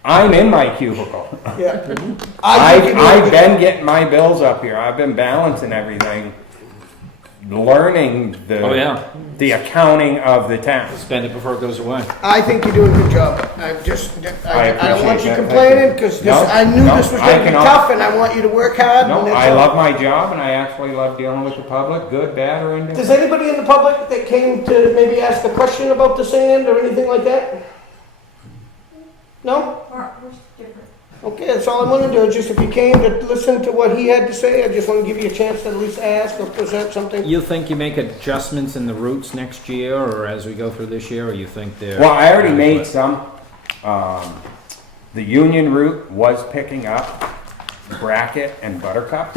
I'm in my cubicle. Yeah. I think you do a I've good been job. getting my bills up here. I've been balancing everything, learning oh yeah, the accounting of the town. spend it before it goes away. I think you're doing a good job. I don't want appreciate you that. Thank complaining, you. because No, I knew no, this was I gonna be cannot- tough, and I want you to work hard. No, and that's I all. love my job, and I actually love dealing with the public, good, bad, or Does indifferent. anybody in the public that came to maybe ask a question about the sand or anything like that? No? Okay, that's all I want to do, just if you came to listen to what he had to say, I just want to give you a chance to at least ask or present something. You think you make adjustments in the routes next year, or as we go through this year, or you think they're? Well, I already made adequate? some. The Union route was picking up Bracket and Buttercup,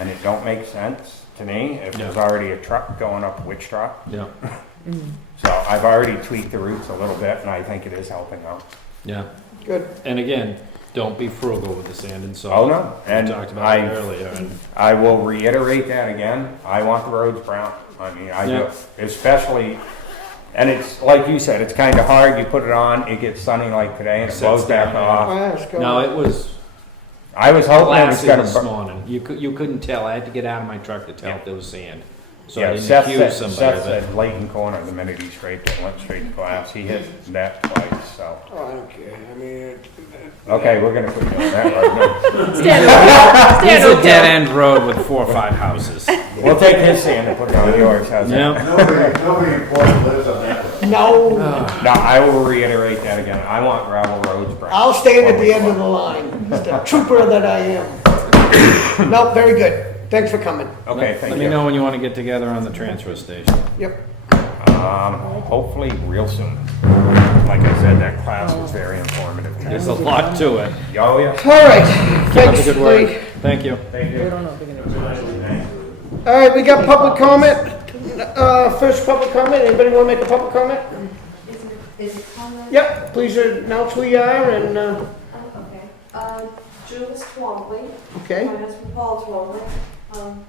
and it don't make sense to me if there's already a truck going up Witch Truck. Yeah, So I've already tweaked the routes a little bit, and I think it is helping out. yeah. Good. And again, don't be frugal with the sand and salt. Oh, no. And We talked about it I- earlier. I will reiterate that again. I want the roads brown. I mean, I do, Yeah. especially, and it's like you said, it's kind of hard. You put it on, it gets sunny like today, and it Sets blows back down, yeah. off. Ask, No, it was I was hoping it was glassy gonna. this morning. You couldn't tell. I had to get out of my truck to tell if there was sand. So I Yeah, didn't Seth accuse said, somebody Seth of it. said Leighton Corner the minute he scraped it, went straight to glass. He hit that twice, so. Oh, I don't care, I mean. Okay, we're gonna quit doing that right It's a dead end road with 4 or 5 houses. now. We'll take his sand and put it on yours, how's that? Yeah. Nobody important lives on that road. No, No, I will reiterate that again. I want gravel roads. Brent. I'll stand at the end of the line, the trooper that I am. No, very good, thanks for coming. Okay, thank Let me you. know when you want to get together on the transfer station. Yep. Hopefully real soon. Like I said, that class was very informative. There's a lot to it. Oh, yeah. All right, Keep up thanks, the good work. Lee. Thank you. Thank We you. don't know if we're gonna. All right, we got public comment. First public comment, anybody want to make a public comment? Is it comment? Yep, please announce who you are and, Okay. Jules Twombley. okay, My husband Paul Twombley,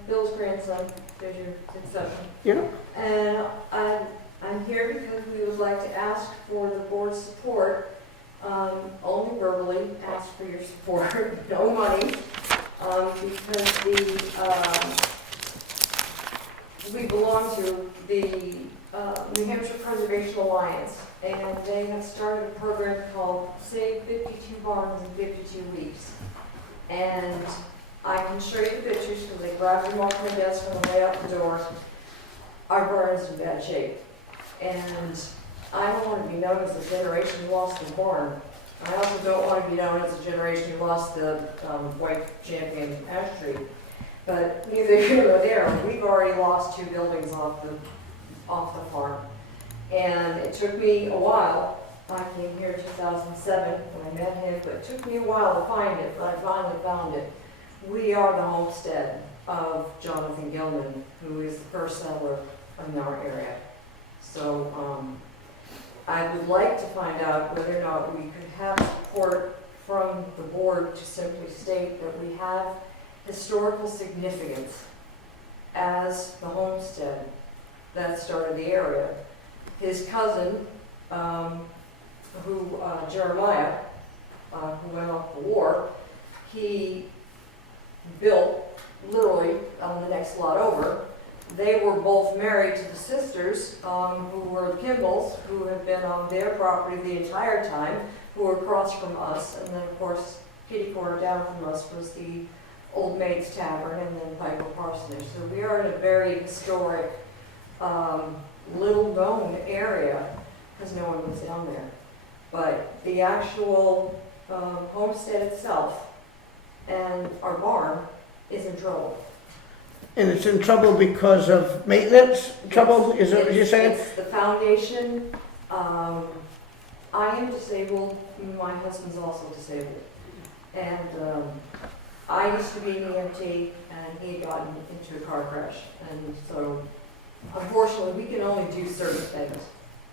Bill's grandson, there's your succession. yeah, And I'm here because we would like to ask for the board's support, only verbally, ask for your support, no money, because we belong to the New Hampshire Preservation Alliance, and they have started a program called Save 52 Barns in 52 Weeks. And I can show you the pictures because they grabbed them off my desk on the way out the door. Our barn is in bad shape. And I don't want to be known as a generation who lost the barn. I also don't want to be known as a generation who lost the white champion ash tree. But neither here nor there, we've already lost 2 buildings off the farm. And it took me a while. I came here in 2007 when I met him, but it took me a while to find it, but I finally found it. We are the homestead of Jonathan Gilman, who is the first settler in our area. So I would like to find out whether or not we could have support from the board to simply state that we have historical significance as the homestead that started the area. His cousin, Jeremiah, who went off the war, he built literally on the next lot over. They were both married to the sisters, who were the Kimballs, who have been on their property the entire time, who were across from us. And then, of course, kitty corner down from us was the Old Maid's Tavern and then Piper Parsonage. So we are in a very historic, little-known area because no one was down there. But the actual homestead itself and our barn is in trouble. and it's in trouble because of maintenance trouble, is that what you're saying? It's the foundation. I am disabled, my husband's also disabled. And I used to be an EMT and he had gotten into a car crash. And so unfortunately we can only do certain things.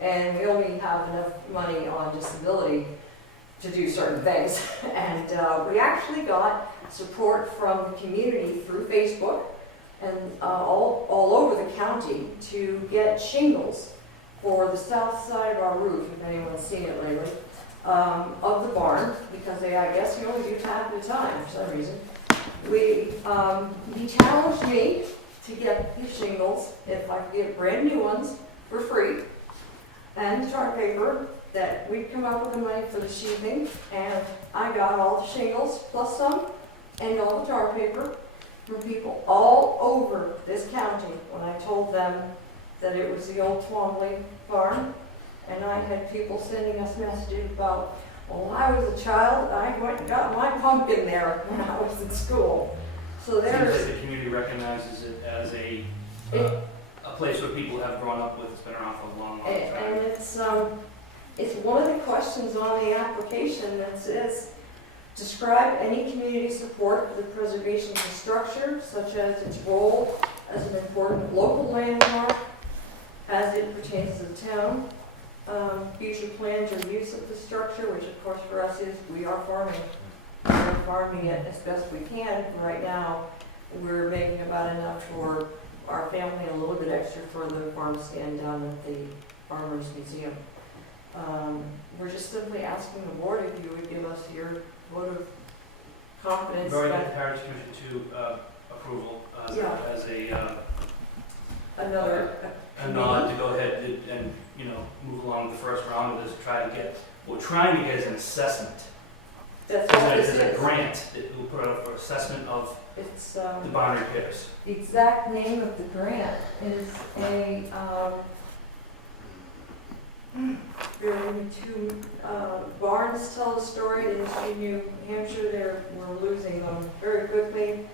And we only have enough money on disability to do certain things. And we actually got support from the community through Facebook and all over the county to get shingles for the south side of our roof, if anyone's seen it lately, of the barn, because I guess you only do half at a time for some reason. He challenged me to get these shingles if I could get brand new ones for free, and tar paper, that we'd come up with the money for the sheathing, and I got all the shingles plus some, and all the tar paper from people all over this county when I told them that it was the old Twombley farm. And I had people sending us messages about, well, when I was a child, I went and got my pumpkin there when I was in school. So Seems there's, like the community recognizes it as a place where people have grown up with, it's been around for a long, long and time. it's one of the questions on the application that says, describe any community support for the preservation of the structure, such as its role as an important local landmark as it pertains to the town. Future plans or use of the structure, which of course for us is we are farming. We're farming it as best we can. Right now, we're making about enough for our family and a little bit extra for the farm stand down at the Farmers Museum. We're just simply asking the board if you would give us your vote of confidence. Very that- good Heritage Commission to approval as Yeah. a another. a nod to go ahead and, you know, move along the first round of this, try to get, what we're trying to get is an assessment. That's what this There's a is. grant that we'll put out for assessment of It's, the barn repairs. the exact name of the grant is a, really two, barns tell the story in New Hampshire, we're losing them very quickly.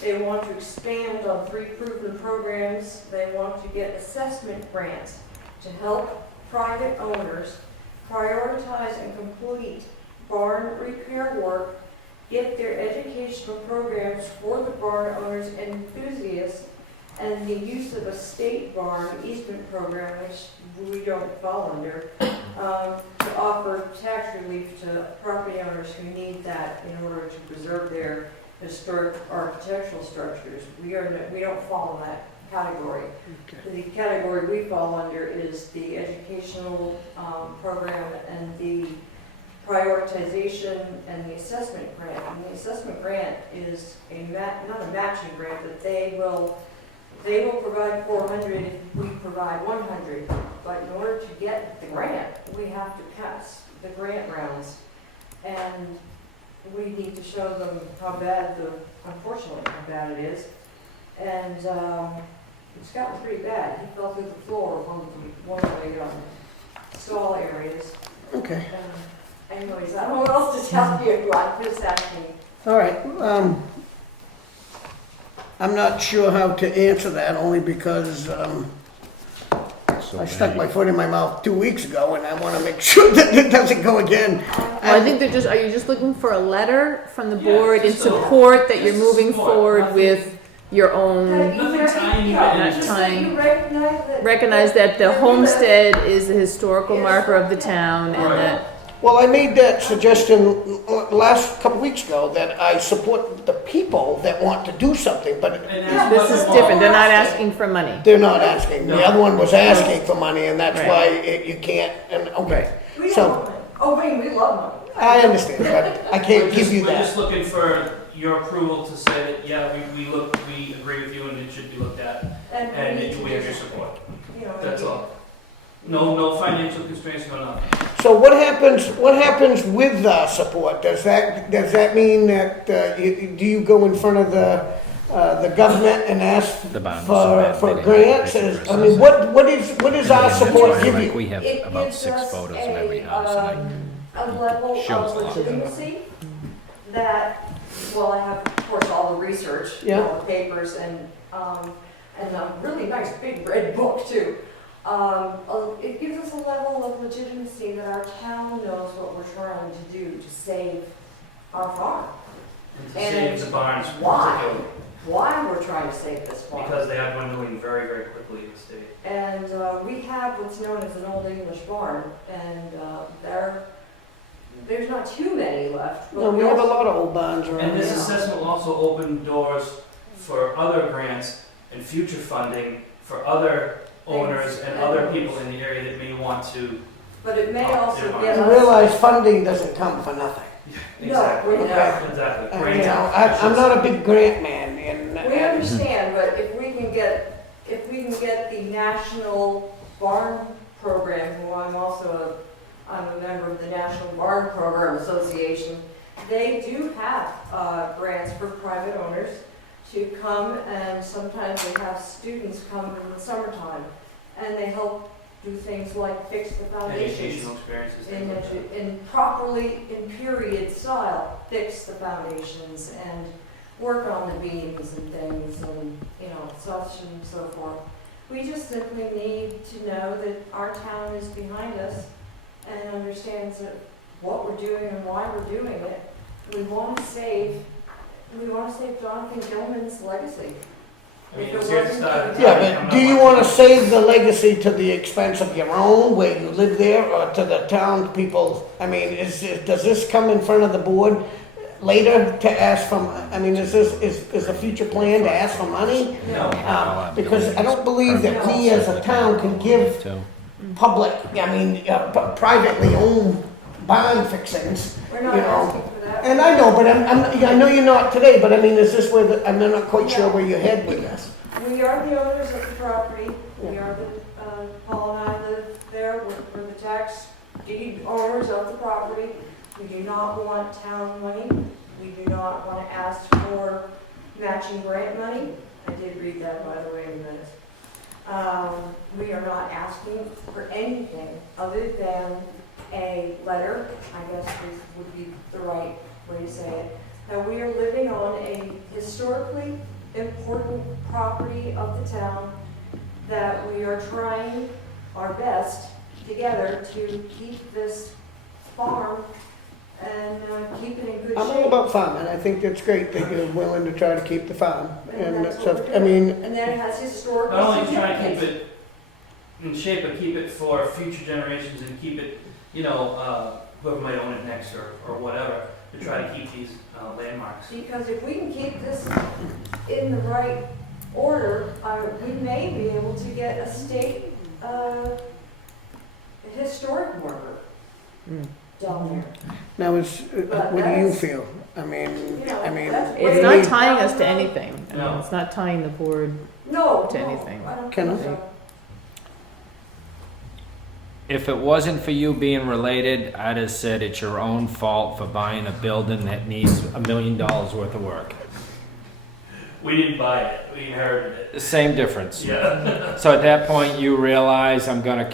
They want to expand on 3 proven programs. They want to get assessment grants to help private owners prioritize and complete barn repair work, get their educational programs for the barn owners and enthusiasts, and the use of a state barn easement program, which we don't fall under, to offer tax relief to property owners who need that in order to preserve their historic architectural structures. We don't fall in that category. The category we fall under is the educational program and the prioritization and the assessment grant. And the assessment grant is not a matching grant, but they will provide 400 if we provide 100. But in order to get the grant, we have to pass the grant rounds. And we need to show them unfortunately, how bad it is. And it's gotten pretty bad. He fell through the floor one of the stall areas. Okay, Anyways, I don't know what else to tell you. I'm just asking. all right. I'm not sure how to answer that, only because I stuck my foot in my mouth 2 weeks ago, and I want to make sure that it doesn't go again. I think they're just, are you just looking for a letter from the Yeah, board in just a- support that you're just moving support, forward nothing- with your own, Nothing tiny, Yeah, but just not that you recognize that the homestead is a historical marker of the town and that, Well, I made that suggestion last couple weeks ago, that I support the people that want to do something, but this is different, they're not asking for money. they're not asking. The No. other one was asking for money, and that's Right. why you can't, and, okay. We So- don't want money. Oh, wait, we love money. I understand, but I can't give you We're just that. looking for your approval to say that, yeah, we agree with you and it should be looked at, and we have your support. You know, That's all. No financial constraints, no nothing. So what happens with the support? Does that mean that, do you go in front of the government and ask The bond is so bad, for they didn't grants? have to I mean, what is our That's support why, give like, you? we have It about gives 6 us photos of every a, house, and a level shows of a lot. legitimacy that, well, I have, of course, all the research, Yeah. all the papers, and a really nice big red book, too. It gives us a level of legitimacy that our town knows what we're trying to do to save our farm. And to And save the barns why? particularly, Why we're trying to save this farm. because they are dwindling very, very quickly in the state. And we have what's known as an Old English barn, and there's not too many left. but No, we have a also- lot of old barns around And this here. assessment will also open doors for other grants and future funding for other owners and other people in the area that may want to. But it may Oh, also never mind. get You us. realize funding doesn't come for nothing. Exactly. we know. Exactly. You Grants. know, I'm not a big grant man, and. We understand, but if we can get the National Barn Program, who I'm a member of the National Barn Program Association, they do have grants for private owners to come, and sometimes they have students come in the summertime, and they help do things like fix the foundations. Educational experiences. things like that. In properly, in period style, fix the foundations and work on the beams and things and, such and so forth. We just simply need to know that our town is behind us and understands that what we're doing and why we're doing it. We want to save Jonathan Gilman's legacy. I mean, If it was it here to wasn't start. for- Yeah, but do you want to save the legacy to the expense of your own, where you live there, or to the town people? I mean, does this come in front of the board later to ask for, I mean, is a future plan to ask for money? No. Because I don't believe that we as a town can give public, privately owned barn fixings. We're not You know, asking for that. And I know, but I know you're not today, but I mean, is this where, I'm not quite sure where you're headed with this. we are the owners of the property. We are Paul and I live there. We're the tax deed owners of the property. We do not want town money. We do not want to ask for matching grant money. I did read that, by the way, in the minutes. We are not asking for anything other than a letter, I guess this would be the right way to say it, that we are living on a historically important property of the town, that we are trying our best together to keep this farm and keep it in good shape. I'm all about farming. I think that's great that you're willing to try to keep the farm. And that's so, what we're I mean, And then it has historical Not only try to keep significance. it in shape, but keep it for future generations and keep it, whoever might own it next or whatever, to try to keep these landmarks. Because if we can keep this in the right order, we may be able to get a state historic marker down there. now what do you feel? I mean, that's It's way not we- tying us to anything. I mean, No. it's not tying the board. No, to no, anything. I don't Can think I? so. If it wasn't for you being related, I'd have said it's your own fault for buying a building that needs $1 million worth of work. We didn't buy it, we inherited it. Same difference. Yeah. So at that point, you realize I'm gonna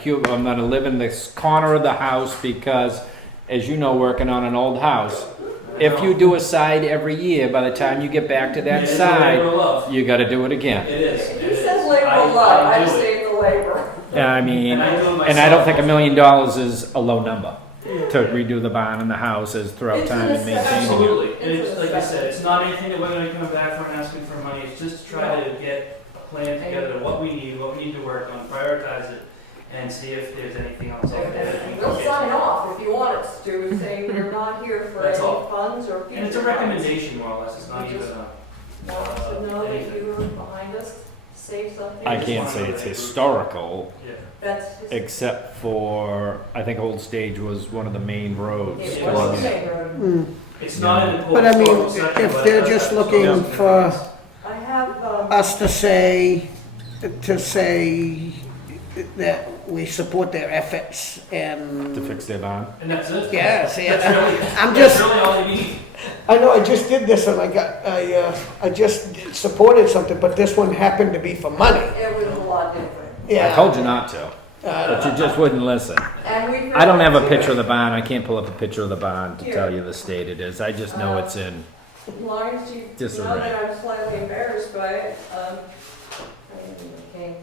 live in this corner of the house because, as you know, working on an old house, if you do a side every year, by the time you get back to that It's a side, labor of love. you gotta do it again. It is. If it he is. says labor of love, I I'd do it. say the labor. I mean, And I do it and I don't myself. think $1 million is a low number to redo the barn and the house as throughout It's time an and maintaining it. Absolutely. And it's, like I said, it's not anything that we're gonna come back for and asking for money. It's just to try to get a plan together, what we need to work on, prioritize it, and see if there's anything else out there that we We'll can sign get. off if you want us to, saying we're not here for That's any all. funds or future And it's a funds. recommendation more or less. It's not We even just- a. Want us to know that you were behind us, save something. I can't say it's historical, Yeah. That's just. except for, I think Old Stage was one of the main roads. It Yeah. was the same road. mm. It's not in the But I mean, historical section, if but they're that's- just that's looking also for- different. I have, us to say that we support their efforts and. To fix their barn. And that's it. Yes, yeah. That's really, I'm that's just, really all you need. I know, I just did this and I just supported something, but this one happened to be for money. it was a lot different. Yeah. I told you not to, but you just wouldn't listen. And we. I don't have a picture of the barn. I can't pull up a picture of the barn to Here. tell you the state it is. I just know it's in. As long as you know Disarray. that I'm slightly embarrassed by it, okay.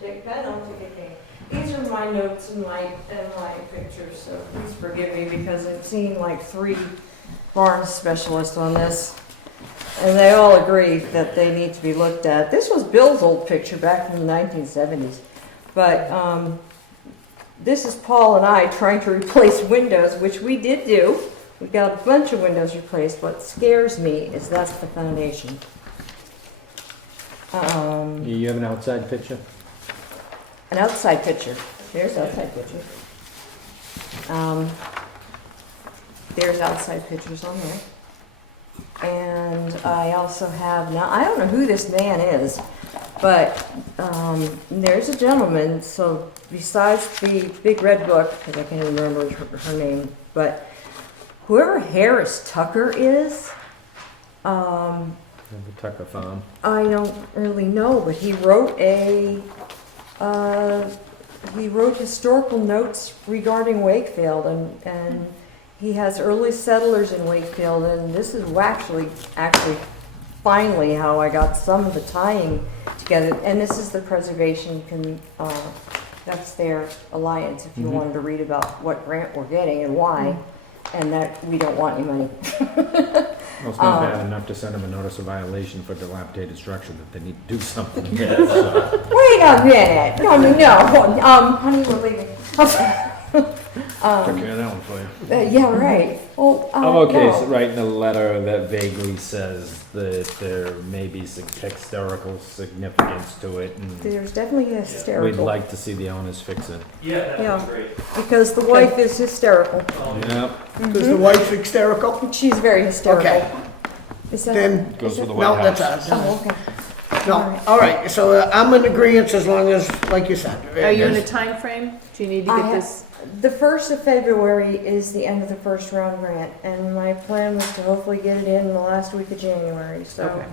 Take pen, I'll take a king. These are my notes and my pictures, so please forgive me because I've seen like 3 barn specialists on this. And they all agree that they need to be looked at. This was Bill's old picture back from the 1970s. But this is Paul and I trying to replace windows, which we did do. We got a bunch of windows replaced. What scares me is that's the foundation. You have an outside picture? An outside picture. There's outside picture. There's outside pictures on there. And I also have, now I don't know who this man is, but there's a gentleman, so besides the big red book, because I can't even remember her name, but whoever Harris Tucker is, The Tucker Farm. I don't really know, but he wrote historical notes regarding Wakefield, and he has early settlers in Wakefield, and this is actually finally how I got some of the tying together. And this is the preservation, that's their alliance, if you Mhm. wanted to read about what grant we're getting and why, and that we don't want any money. Well, it's not bad enough to send them a notice of violation for dilapidated structure that they need to do something. So. Wait a minute. No. Honey, we're leaving. Took care of that one for you. Yeah, right. Well, I'm okay no. writing a letter that vaguely says that there may be some historical significance to it, and There's definitely we'd hysterical. like to see the owners fix it. Yeah, that'd Yeah. be great. Because the wife is hysterical. Oh, Yeah. Because the wife's hysterical. She's very hysterical. Okay. Is that- then, Goes with the no, White that's House. ours. Oh, okay. No, all right, so I'm in agreement as long as, like you said. Are you in a time frame? Do you need to I get have- this? The 1st of February is the end of the first round grant, and my plan was to hopefully get it in the last week of January, so. Okay.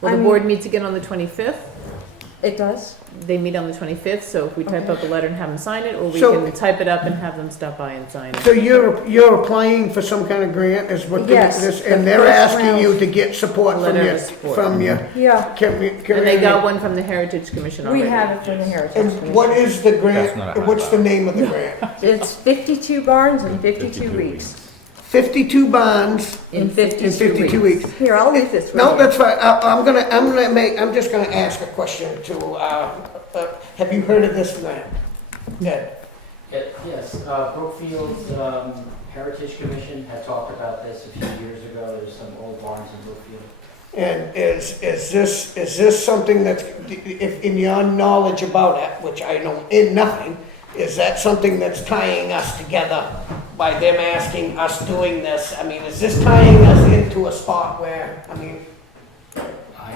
Well, I the mean- board meets again on the 25th. It does? They meet on the 25th, so if we type Okay. up a letter and have them sign it, or we So- can type it up and have them stop by and sign it. So you're applying for some kind of grant, is what Yes, this, the and they're first asking round. you to get support from Letter your, of support. from your Yeah, And they got one from the Heritage Commission already. we have it from the Heritage And Commission. what is the That's not a grant, what's the high name of the grant? It's 52 barns and 52 weeks. 52 bonds In in 52 weeks. Here, I'll leave this with No, you. that's fine, I'm just gonna ask a question to, have you heard of this grant? Ned? Yes, Brookfield's Heritage Commission had talked about this a few years ago. There's some old barns in Brookfield. And is this something that's, if in your knowledge about it, which I know in nothing, is that something that's tying us together by them asking us doing this? I mean, is this tying us into a spot where, I mean,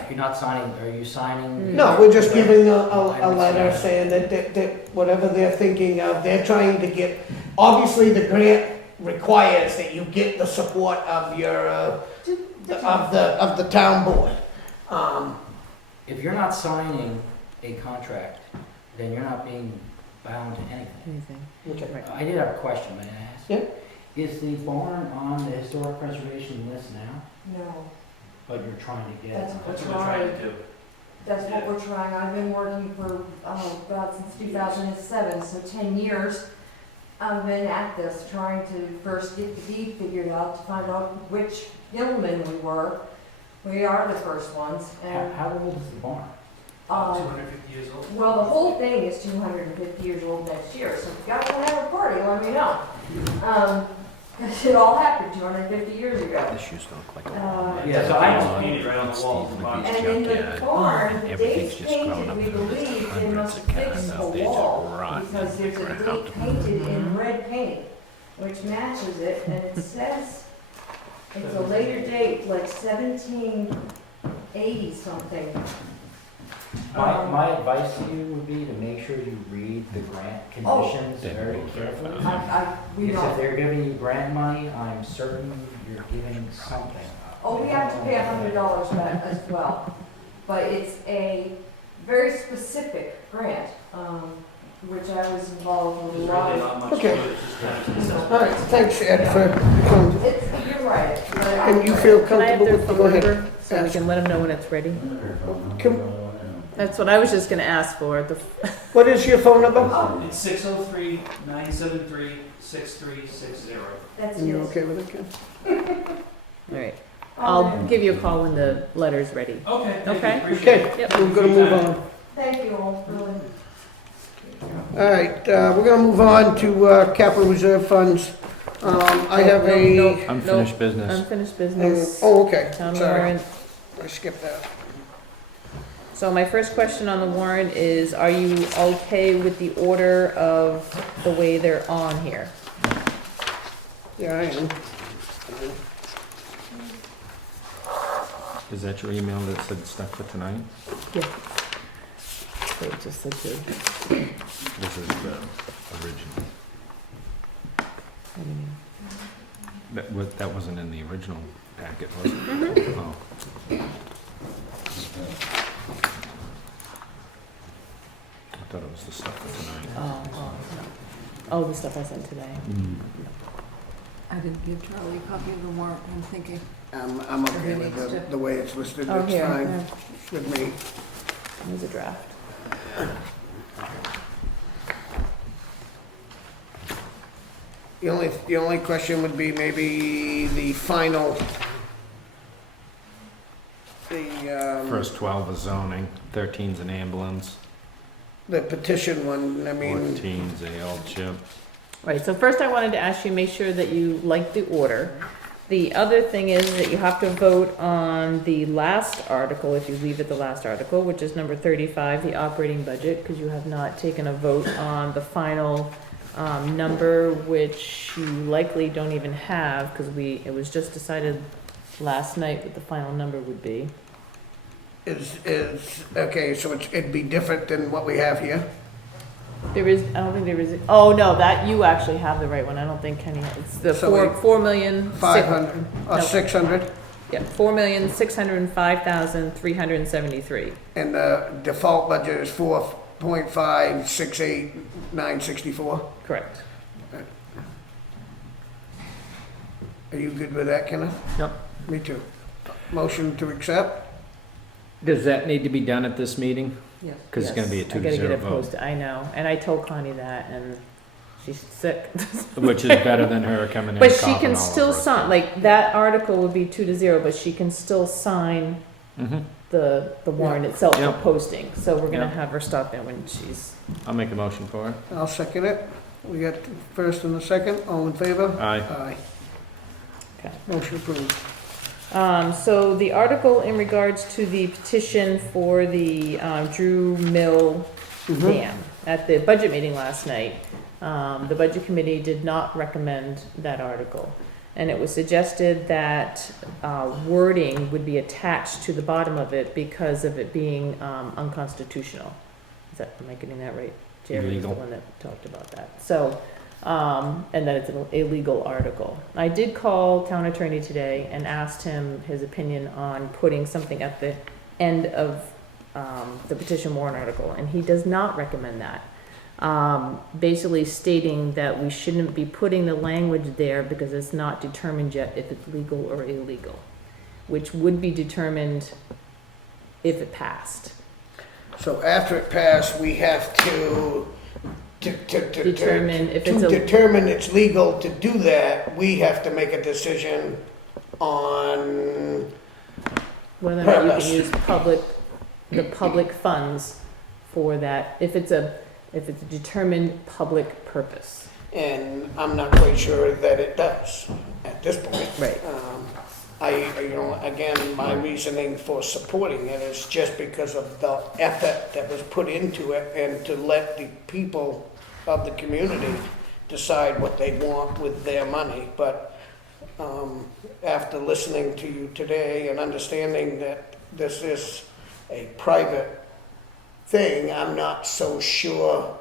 You're not signing, are you signing? no, we're just giving a letter saying that whatever they're thinking of, they're trying to get, obviously the grant requires that you get the support of your, of the town board. If you're not signing a contract, then you're not being bound to anything. Anything. Okay. I did have a question, may I ask? Yeah. Is the barn on the historic preservation list now? No, But you're trying to get That's it? That's what we're trying to do. that's what we're trying. I've been working for, about since 2007, so 10 years. I've been at this, trying to first get the deed figured out, to find out which gentlemen we were. We are the first ones, and, How old is the barn? 250 years old. well, the whole thing is 250 years old next year, so if you guys want to have a party, let me know. Because it all happened 250 years ago. This used to look like a Yeah, so I just painted right on the wall. Steve Bob. McGee's And in the junkyard. barn, And the everything's date's just grown painted, up we through the believe they hundreds must of fix cats the out there just wall, rotten. because there's a Ground. date painted in red paint, which matches it, and it says it's a later date, like 1780 something. My advice to you would be to make sure you read the grant conditions Then very we'll verify. carefully. We Because if don't, they're giving you grant money, I'm certain you're giving something. we have to pay $100 back as well, but it's a very specific grant, which I was involved with a There's lot really of. not much to Okay. it, it's just kind of stuff. All right, thanks Ed for, You're right. and you feel Can I have comfortable their with, phone go ahead. number, so we Yes. can let them know when it's ready? Come- That's what I was just gonna ask for, What is your phone number? It's 603-973-6360. That's And you it. okay with it, Ken? alright. I'll give you a call when the letter's ready. Okay, thank you, Okay. appreciate it. Okay, Yep. we're gonna move on. Thank you all, really. All right, we're gonna move on to capital reserve funds. I have No, a, Unfinished business. Unfinished business, oh, okay, town sorry, warrant. I skipped that. So my first question on the warrant is, are you okay with the order of the way they're on here? Yeah, I am. Is that your email that said stuff for tonight? Yeah. So it just said to, This is the original. That wasn't in the original packet, was it? Oh. I thought it was the stuff for tonight. oh, the stuff I sent today. I didn't give Charlie a copy of the warrant, I'm thinking. I'm okay with the way it's listed, Oh, it's here, fine yeah. with me. There's a draft. The only question would be maybe the final, the, First 12 is zoning, 13's an ambulance, the petition one, I mean, 14's a L chip. Right, so first I wanted to ask you, make sure that you like the order. The other thing is that you have to vote on the last article, if you leave it the last article, which is number 35, the operating budget, because you have not taken a vote on the final number, which you likely don't even have, because it was just decided last night what the final number would be. Okay, so it'd be different than what we have here? There is, I don't think there is, oh, no, that, you actually have the right one, I don't think Kenny, it's the So 4,000,000. 500, or No. 600? Yeah, 4,605,373. And the default budget is 4.568964? Correct. Are you good with that, Kenneth? Yep. Me too. Motion to accept? Does that need to be done at this meeting? Yes. Because it's gonna be a Yes, 2 to 0 I gotta get it vote, posted, I know, and I told Connie that, and she's sick. which is better than her coming in. But she coughing can all still over us. sign, like, that article would be 2 to 0, but she can still sign Mhm. the warrant itself for Yep. posting, so we're gonna Yep. have her stop in when she's, I'll make a motion for it. I'll second it. We got the first and the second, all in favor? Aye. Aye. Okay. Motion approved. So the article in regards to the petition for the Drew Mill Dam, at the budget meeting last night, the budget committee did not recommend that article. And it was suggested that wording would be attached to the bottom of it because of it being unconstitutional. Am I getting that right? Jerry was the Illegal. one that talked about that. So, and that it's an illegal article. I did call town attorney today and asked him his opinion on putting something at the end of the petition warrant article, and he does not recommend that. Basically stating that we shouldn't be putting the language there because it's not determined yet if it's legal or illegal, which would be determined if it passed. So after it passed, we have to Determine if it's to a, determine it's legal to do that, we have to make a decision on, whether or not you purpose. can use the public funds for that, if it's a determined public purpose. and I'm not quite sure that it does at this point. Right. Again, my reasoning for supporting it is just because of the effort that was put into it and to let the people of the community decide what they want with their money. But after listening to you today and understanding that this is a private thing, I'm not so sure.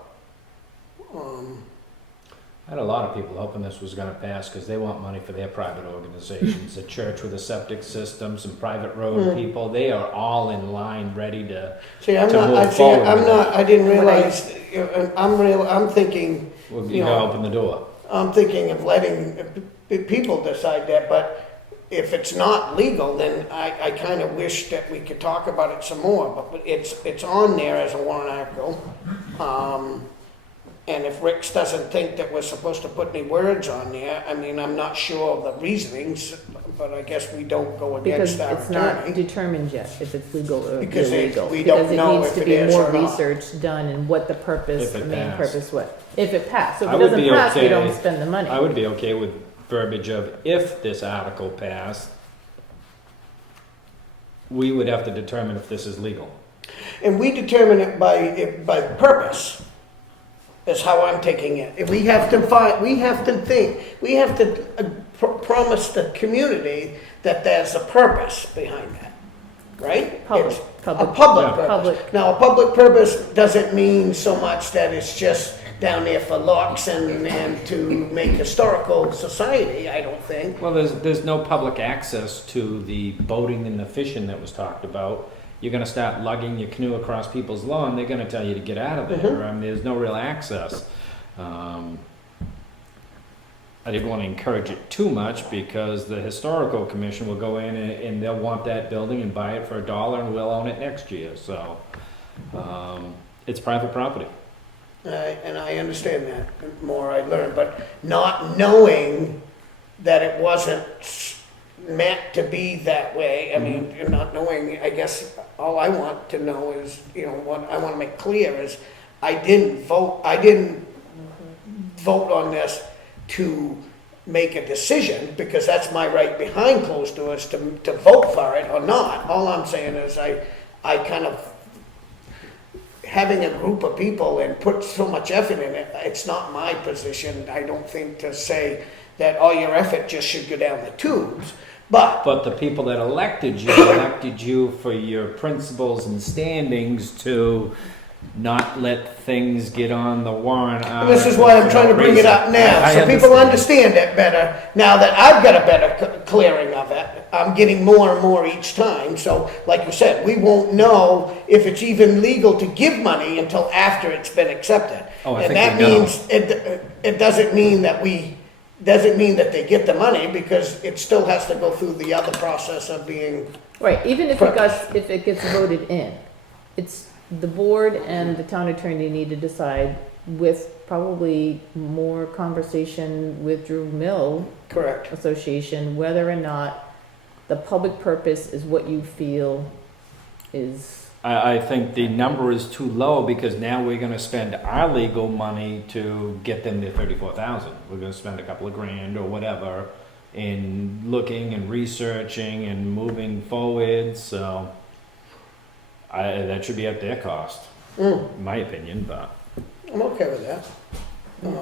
I had a lot of people hoping this was gonna pass because they want money for their private organizations, a church with a septic system, some private road people. They are all in line, ready to, See, I'm To not, move I see, forward I'm with not, I didn't realize, I'm thinking, we're You gonna know, open the door. I'm thinking of letting people decide that, but if it's not legal, then I kind of wish that we could talk about it some more, but it's on there as a warrant article. And if Rix doesn't think that we're supposed to put any words on there, I mean, I'm not sure of the reasonings, but I guess we don't go Because against our it's not attorney. determined yet if it's legal or Because illegal. we don't know Because if it it needs is to or be more not. research done and what the purpose, If it the main passed. purpose, what. If it passed, so if I it would doesn't be pass, we okay. don't spend the money. I would be okay with verbiage of if this article passed, we would have to determine if this is legal. And we determine it by purpose, is how I'm taking it. If we have to promise the community that there's a purpose behind that, right? Public, It's public. A public Yeah. purpose. Public. Now, a public purpose doesn't mean so much that it's just down there for looks and to make historical society, I don't think. Well, there's no public access to the boating and the fishing that was talked about. You're gonna start lugging your canoe across people's lawn, they're gonna tell you to get out of there. I mean, there's no real access. I didn't want to encourage it too much because the historical commission will go in and they'll want that building and buy it for $1 and we'll own it next year, so. It's private property. And I understand that, the more I learn, but not knowing that it wasn't meant to be that way, I mean, not knowing, I guess, all I want to know is, what I want to make clear is, I didn't vote on this to make a decision, because that's my right behind closed doors to vote for it or not. All I'm saying is I kind of, having a group of people and put so much effort in it, it's not my position, I don't think, to say that all your effort just should go down the tubes. But the people that elected you for your principles and standings to not let things get on the warrant. This is why I'm trying to bring it up now, I so people understand it better. Now that I've got a better clearing of it, I'm getting more and more each time. So, like you said, we won't know if it's even legal to give money until after it's been accepted. Oh, I and think that we know. means it doesn't mean that they get the money, because it still has to go through the other process of being. Right, even if it gets voted in, it's the board and the town attorney need to decide, with probably more conversation with Drew Mill Correct. Association, whether or not the public purpose is what you feel is. I think the number is too low, because now we're gonna spend our legal money to get them their 34,000. We're gonna spend a couple of grand or whatever in looking and researching and moving forward, so that should be at their cost, in my opinion, but. I'm okay with that.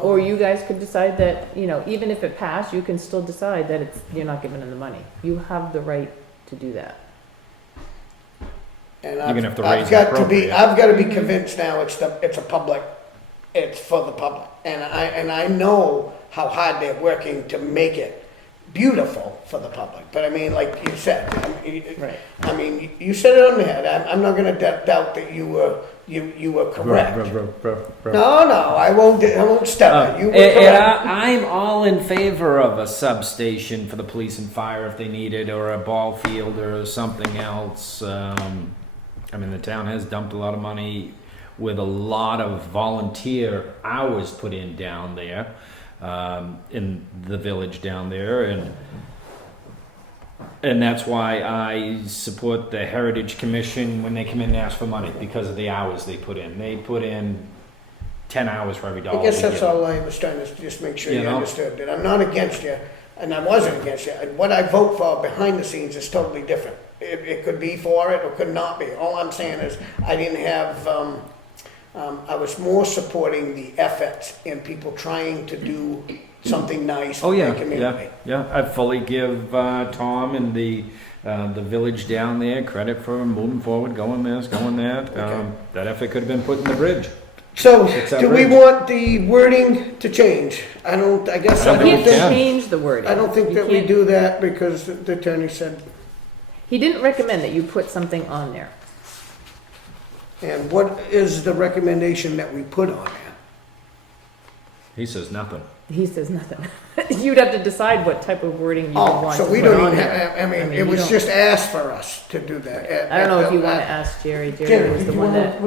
Or you guys could decide that, even if it passed, you can still decide that you're not giving them the money. You have the right to do that. And You're gonna have to I've raise got and I've got to be convinced now it's for the public, and I know how hard they're working to make it beautiful for the public. But I mean, like you said, Right. I mean, you said it on the head. I'm not going to doubt that you were correct. No, I won't step. You were correct. I'm all in favor of a substation for the police and fire if they need it, or a ball field or something else. I mean, the town has dumped a lot of money with a lot of volunteer hours put in down there, in the village down there, and that's why I support the Heritage Commission when they come in and ask for money, because of the hours they put in. They put in 10 hours for every dollar. I guess they that's give. all I was trying to just make sure You you know? understood. That I'm not against you, and I wasn't against you. What I vote for behind the scenes is totally different. It could be for it or could not be. All I'm saying is I didn't have, I was more supporting the efforts in people trying to do something nice Oh for yeah, the community. yeah. I fully give Tom and the village down there credit for moving forward, going this, going that. Okay. That effort could have been put in the bridge. So, Fix that do we bridge. want the wording to change? I don't I You don't can't think we can. change the wording. I don't think You that we can't- do that because the attorney said. He didn't recommend that you put something on there. And what is the recommendation that we put on there? He says nothing. He says nothing. You'd have to decide what type of wording you would Oh, want so to we put don't on even there. have, I mean, it you was don't- just asked for us to do that. I don't know if you want to ask Jerry. Jerry was the one that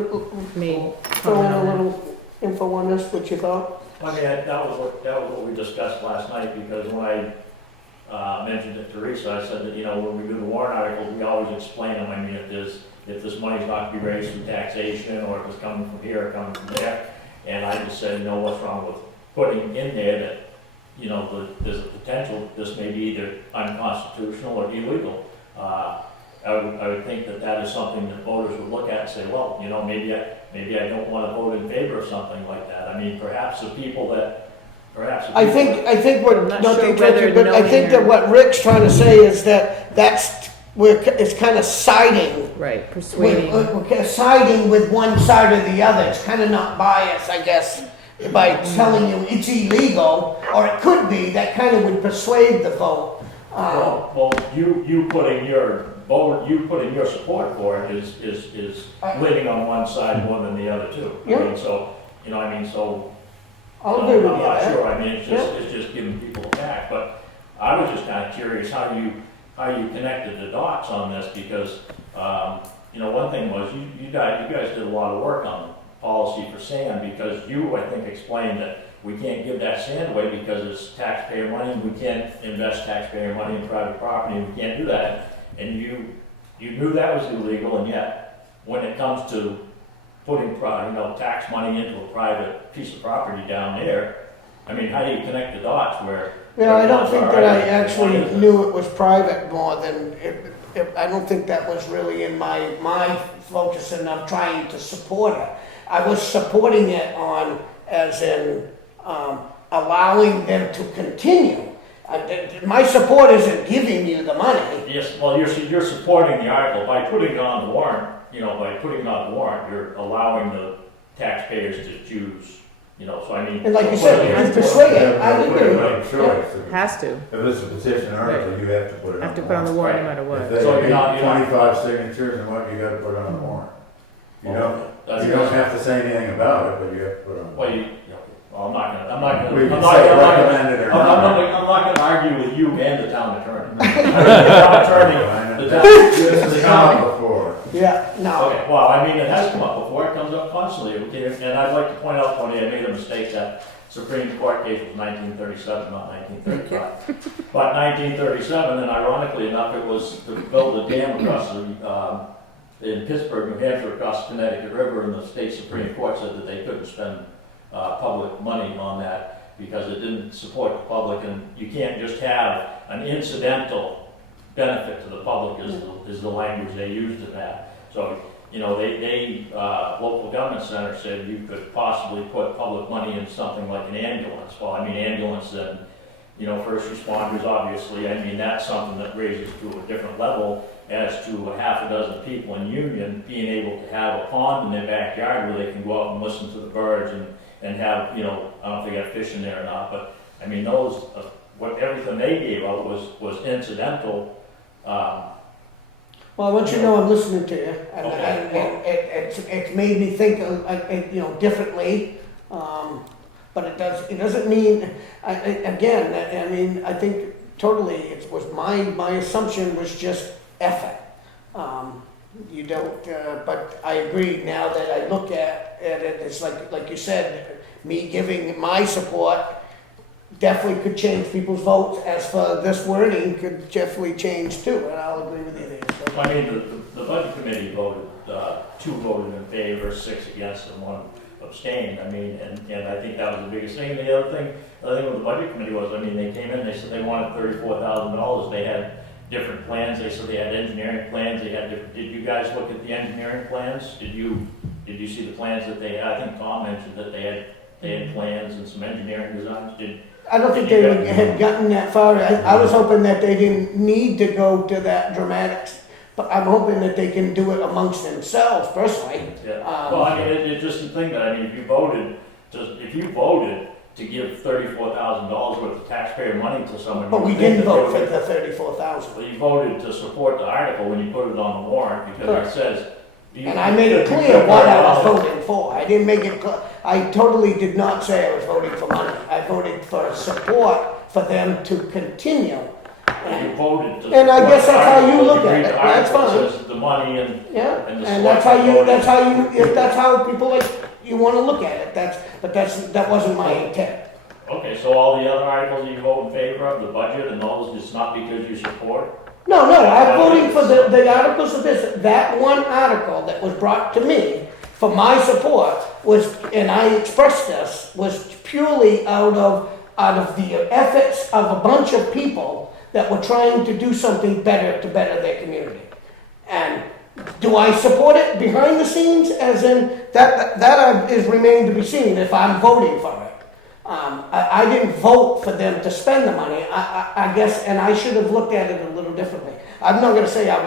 made throw in comment a on that. little info on this, what you thought? I mean, that was what we discussed last night, because when I mentioned to Teresa, I said that, when we do the warrant articles, we always explain them. I mean, if this money's not to be raised through taxation, or if it's coming from here or coming from there, and I just said, what's wrong with putting in there that, there's a potential that this may be either unconstitutional or illegal. I would think that is something that voters would look at and say, well, maybe I don't want to vote in favor of something like that. I mean, perhaps the people that. I think what, I'm not not to sure interrupt you, whether but I think that knowing what Rick's trying to say is that it's kind of siding. Right, persuading. We're siding with one side or the other. It's kind of not biased, I guess, by telling you it's illegal, or it could be. That kind of would persuade the vote. Well, you putting your vote, you putting your support for it is leaning on one side more than the other too. Yeah. I mean, so, so. I'll agree with you. I'm not there. sure, I mean, it's just giving people a back, but I was just kind of curious how you connected the dots on this, because, one thing was, you guys did a lot of work on the policy for sand, because you, I think, explained that we can't give that sand away because it's taxpayer money, and we can't invest taxpayer money in private property, and we can't do that, and you knew that was illegal, and yet, when it comes to putting tax money into a private piece of property down there, I mean, how do you connect the dots where? Yeah, I don't ones think are that I right and one actually isn't? knew it was private more than, I don't think that was really in my focus, and I'm trying to support it. I was supporting it as in allowing them to continue. My support isn't giving you the money. Yes, well, you're supporting the article by putting it on the warrant, by putting it on the warrant, you're allowing the taxpayers to choose, so I mean. And like you so said, clearly- you persuade it, I Put it agree. by choice. Has to, If it's a petition article, you have to put it on. have to put on the warrant no matter If what. they So you're not- need 25 signatures and what, you gotta put it on the warrant. You That's- don't have to say anything about it, but you have to put it on. Well, I'm not gonna, We I'm can not say gonna, recommended or not. I'm not gonna argue with you and the town attorney. The town attorney, the town, This has the come town. up before. Yeah, no. Okay, well, I mean, it has come up before, it comes up constantly, okay, and I'd like to point out, Tony, I made a mistake, that Supreme Court case was 1937, not 1935. But 1937, and ironically enough, it was to build a dam across in Pittsburgh, New Hampshire, across the Connecticut River, and the state Supreme Court said that they couldn't spend public money on that because it didn't support the public, and you can't just have an incidental benefit to the public is the language they used in that. So, local government center said you could possibly put public money in something like an ambulance. Well, I mean, ambulance and, first responders, obviously, I mean, that's something that raises to a different level as to a half a dozen people in Union being able to have a pond in their backyard where they can go out and listen to the birds and have, I don't know if they got fish in there or not, but I mean, those, everything they gave out was incidental. Well, I want you to know I'm listening to you, and, Okay. it's made me think, differently. But it doesn't mean, I think totally, it was my assumption was just effort. You don't, but I agree, now that I look at it, it's like you said, me giving my support definitely could change people's votes. As for this wording, could definitely change too, and I'll agree with you there. So. I mean, the budget committee voted, 2 voted in favor, 6 against, and 1 abstained. I mean, and I think that was the biggest thing. And the other thing with the budget committee was, I mean, they came in, they said they wanted $34,000. They had different plans. They said they had engineering plans. They had different. Did you guys look at the engineering plans? Did you see the plans that they had? I think Tom mentioned that they had plans and some engineering designs. I don't think they had gotten that far. I was hoping that they didn't need to go to that dramatic, but I'm hoping that they can do it amongst themselves personally. Yeah. Well, I mean, it's just the thing that, I mean, if you voted to give $34,000 worth of taxpayer money to someone. But we didn't vote for the 34,000. Well, you voted to support the article when you put it on the warrant because it says. And I made it clear what I was voting for. I didn't make it clear. I totally did not say I was voting for money. I voted for support for them to continue. You voted to. And I guess that's how you article, look read at it. the That's article, fine. it says the money and. Yeah, And the and that's how selectmen if that's how people like, you wanna look at it, that wasn't my intent. Okay, so all the other articles you vote in favor of, the budget and those, it's not because you support? No, I'm voting for the articles of this, that one article that was brought to me for my support was, and I expressed this, was purely out of the efforts of a bunch of people that were trying to do something better to better their community. And do I support it behind the scenes, as in, that is remained to be seen if I'm voting for it. I didn't vote for them to spend the money, I guess, and I should have looked at it a little differently. I'm not gonna say that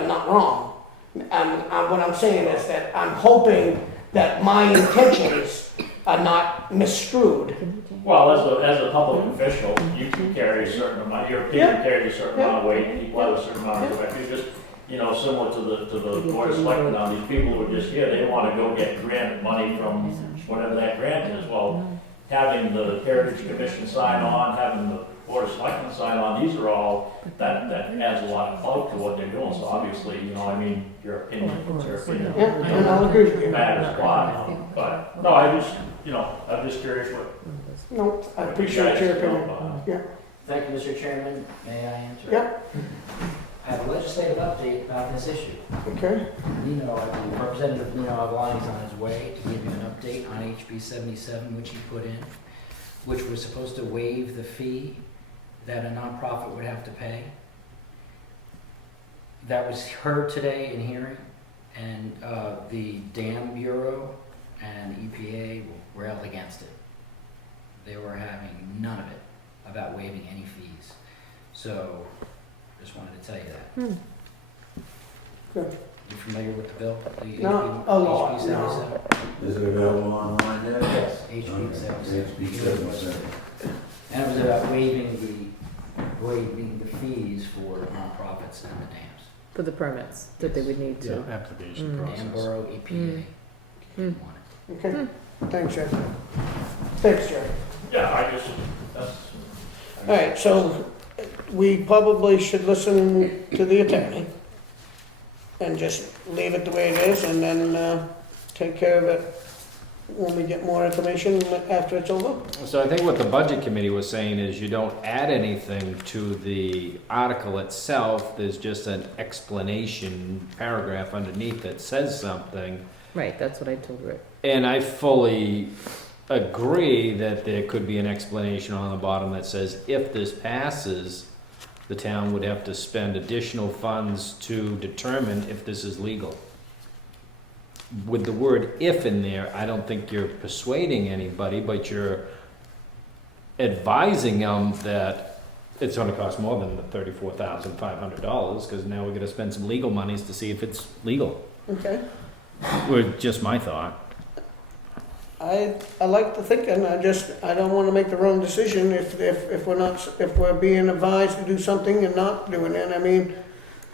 I'm not wrong. What I'm saying is that I'm hoping that my intentions are not misconstrued. Well, as a public official, you can carry a certain amount, your opinion carries a certain amount of weight, people have a certain amount of weight. It's just, similar to the board of selectmen, now these people who are just here, they wanna go get grant money from whatever that grant is. Well, having the Heritage Commission sign on, having the Board of Selectmen sign on, these are all, that adds a lot of clout to what they're doing. So obviously, your opinion is your opinion. Yeah, and I'll agree with you. Matters a lot, but, no, I'm just curious what. No, I appreciate your opinion. Yeah, Thank you, Mr. Chairman. May I answer? yeah, I have a legislative update about this issue. okay. Representative Nino Avalon is on his way to give you an update on HB 77, which he put in, which was supposed to waive the fee that a nonprofit would have to pay. That was heard today in hearing, and the Dam Bureau and EPA railed against it. They were having none of it. about waiving any fees. So, just wanted to tell you that. Good. You familiar with the bill? The Not a lot, HB 77? Is it available online yet? Yes, HB 77. And it was about waiving the fees for nonprofits and the dams. For the permits that they would need to. Application Mm. process. Dam Borough EPA. If you want it. Okay, thanks, Jeff. Thanks, Jeff. Yeah, I just, that's. All right, so we probably should listen to the attorney and just leave it the way it is and then take care of it when we get more information after it's over. So I think what the budget committee was saying is you don't add anything to the article itself, there's just an explanation paragraph underneath that says something. Right, that's what I told Rick. And I fully agree that there could be an explanation on the bottom that says, if this passes, the town would have to spend additional funds to determine if this is legal. With the word "if" in there, I don't think you're persuading anybody, but you're advising them that it's gonna cost more than the $34,500, because now we're gonna spend some legal monies to see if it's legal. Okay. Were just my thought. I like the thinking, I don't wanna make the wrong decision if we're being advised to do something and not doing it. I mean,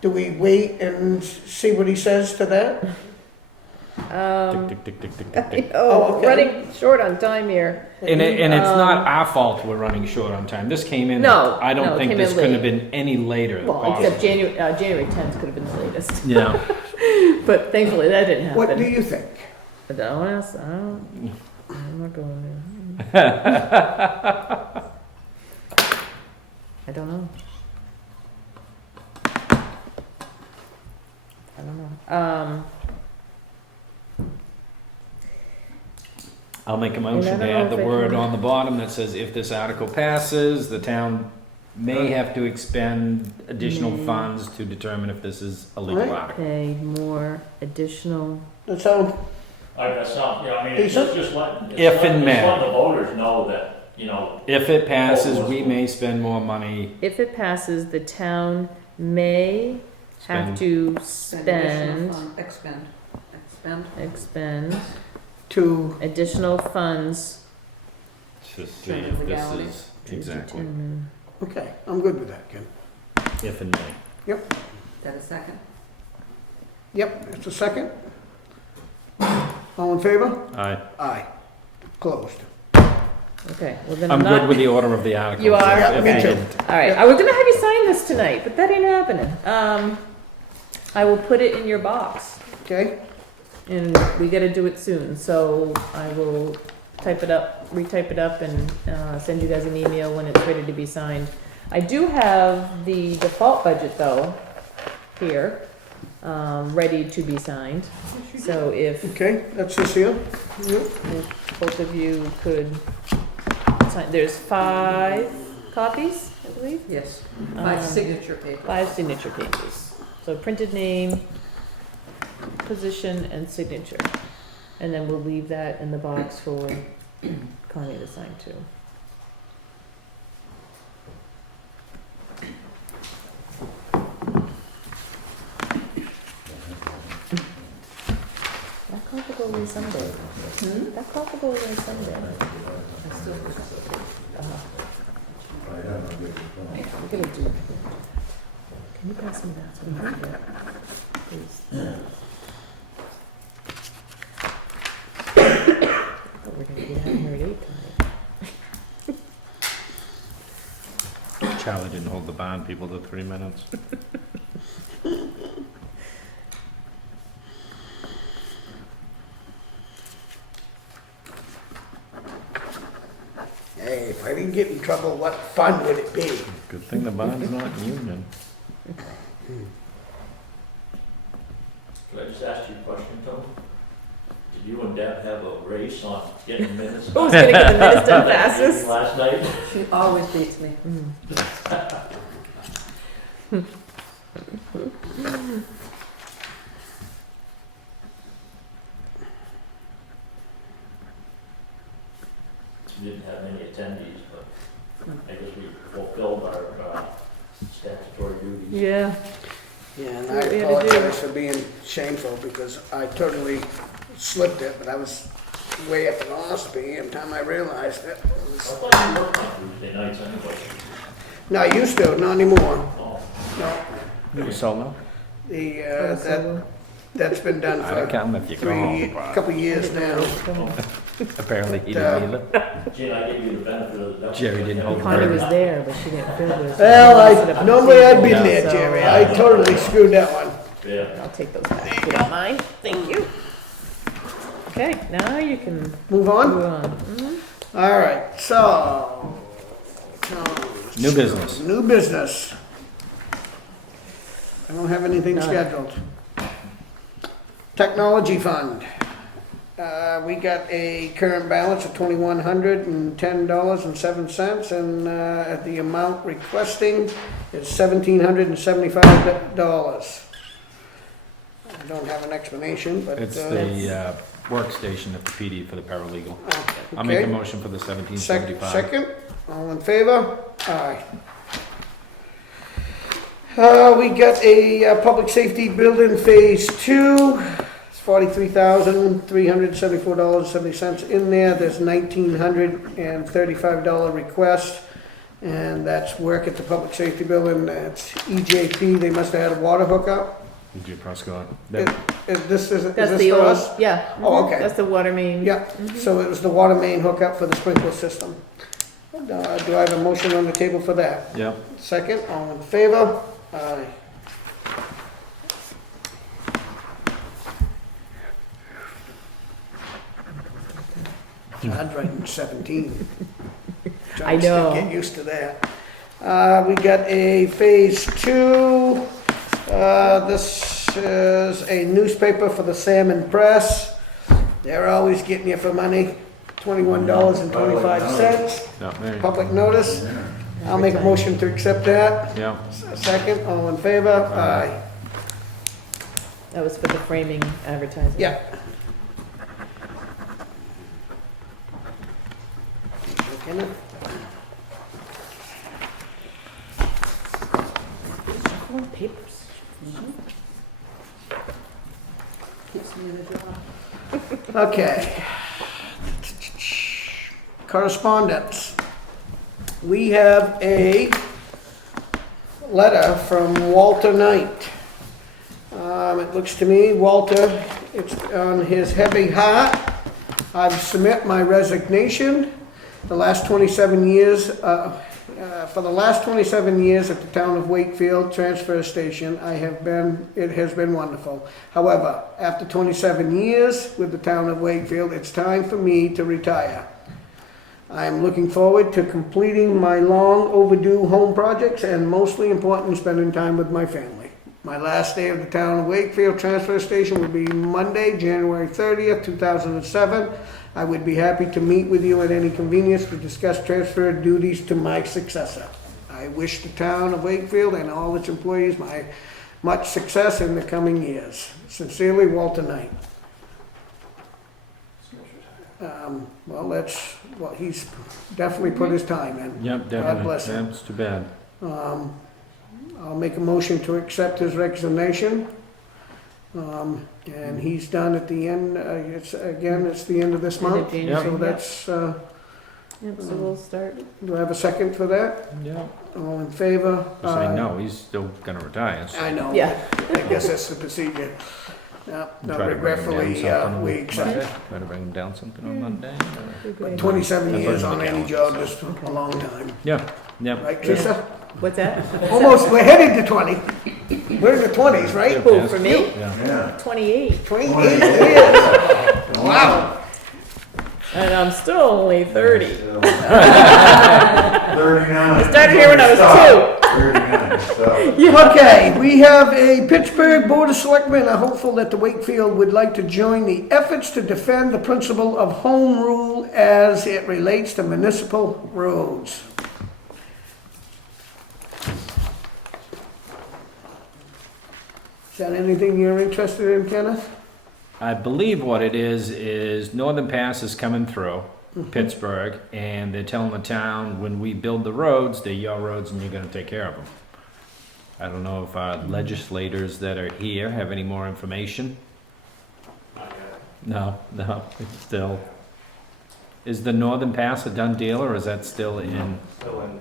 do we wait and see what he says to that? Tick, tick, tick, tick, tick, tick. Oh, okay. Running short on time here. And it's not our fault we're running short on time. This came in. No, I don't no, it think came this in couldn't have late. been any later. Well, except January 10th could have been the latest. Yeah. But thankfully that didn't happen. What do you think? Don't ask, I'm not going there. I don't know. I don't know. I'll make a And I motion don't to know add the if I word can- on the bottom that says, if this article passes, the town may have to expend additional May. funds to determine if this is a legal Right. article. Okay, more additional, That's how, Like that sounds, I mean, it's just letting, If and letting when. the voters know that, If it passes, we may spend more money. if it passes, the town may have Spend. to Spend spend, expend to, additional funds To see Send if the this legality. is to exactly, determine. okay, I'm good with that, Ken. if and may. That a second? Yep, it's a second. All in favor? Aye. Aye. Closed. Okay, well then I'm I'm not. good with the order of the articles. You are? If Me they too. didn't- All right, I was gonna have you sign this tonight, but that ain't happening. I will put it in your box, Okay, and we gotta do it soon, so I will type it up, retype it up, and, send you guys an email when it's ready to be signed. I do have the default budget though, here, ready to be signed, so if okay, that's this here. Yep. if both of you could sign, there's 5 copies, I believe? Yes. Um, 5 signature papers. 5 signature pages. So printed name, position, and signature. And then we'll leave that in the box for Connie to sign too. That call will go away someday. That call will go away someday. We're gonna do. Can you pass me that? So we can do it? Please. I thought we were gonna be having her at 8 tonight. Charlie didn't hold the bond people to 3 minutes. Hey, if I didn't get in trouble, what fun would it be? Good thing the bond's not union. Could I just ask you a question, Tony? Did you and Deb have a race on getting minutes? Who's gonna get the minutes done fastest? Last night? She always beats me. She didn't have many attendees, but I guess we fulfilled our statutory duties. Yeah, Yeah, and That's I what we had to do. apologize for being shameful because I totally slipped it, but I was way up in Ospey and the time I realized it. I thought you worked on Tuesday nights anyway. No, I used to, not anymore. Oh, No, You solo? that's been done I don't for come if you go home. couple years now. Apparently he Uh, didn't either. Gee, I gave you the benefit of the doubt. Jerry didn't hold Connie her. was there, but she didn't feel this. Well, normally I'd been there, So, Jerry. I totally screwed that one. Yeah. I'll take those back, if you don't mind. Thank you. Okay, now you can Move move on? on. Mhm. All right, so. New business. New business. I don't have anything None. scheduled. Technology fund. We got a current balance of $2,110.07, and the amount requesting is $1,775. I don't have an explanation, but. It's the workstation at the PD for the paralegal. I'll okay. make a motion for the $1,775. Second, all in favor? Aye. We got a public safety building phase 2. It's $43,374.70 in there. There's $1,935 request. And that's work at the public safety building. That's EJP. They must have had a water hookup. DJ Prescott. Is this That's this the for old, us? yeah. Oh, mhm. okay. That's the water main. Yeah, so it was the water main hookup for the sprinkler system. Do I have a motion on the table for that? Yep. Second, all in favor? Aye. Handwriting 17. I Trying to still know. get used to that. We got a phase 2. This is a newspaper for the Salmon Press. They're always getting you for money, $21.25. Not me. Public notice. I'll make a motion to accept that. Yeah. Second, all in favor? Aye. That was for the framing advertising. Yeah. Oh, papers. Okay. Correspondence. We have a letter from Walter Knight. It looks to me, Walter, it's on his heavy heart. I submit my resignation. The last 27 years, for the last 27 years at the town of Wakefield transfer station, it has been wonderful. However, after 27 years with the town of Wakefield, it's time for me to retire. I am looking forward to completing my long overdue home projects and mostly important, spending time with my family. My last day of the town of Wakefield transfer station will be Monday, January 30th, 2007. I would be happy to meet with you at any convenience to discuss transfer duties to my successor. I wish the town of Wakefield and all its employees much success in the coming years. Sincerely, Walter Knight. He's definitely put his time in. Yep, God definitely. bless him. Yeah, it's too bad. I'll make a motion to accept his resignation. And he's done at the end, it's the end of this End of month. January, So yep. that's, Yep, so we'll start. do I have a second for that? Yeah. All in favor? I know, he's still gonna retire. So I know. Yeah. I guess that's the procedure. No, try to bring him regretfully, down something we on accept Monday. it. Try to bring him down something on Monday. Okay. 27 I'll put years it in on the any calendar, job is a long time. Yeah, yeah. Right, Teresa? What's that? Almost, we're headed to 20. We're in the 20s, right? Oh, for me? Yeah. Yeah. 28. 28 years. Wow. And I'm still only 30. 39. I started here when I was 2. 39, so. Okay, we have a Pittsburgh Board of Selectmen are hopeful that the Wakefield would like to join the efforts to defend the principle of home rule as it relates to municipal roads. Is that anything you're interested in, Kenneth? I believe what it is Northern Pass is coming through. Pittsburgh, and they're telling the town, when we build the roads, they're your roads and you're gonna take care of them. I don't know if our legislators that are here have any more information. No, it's still. Is the Northern Pass a done deal, or is that still in? Still in.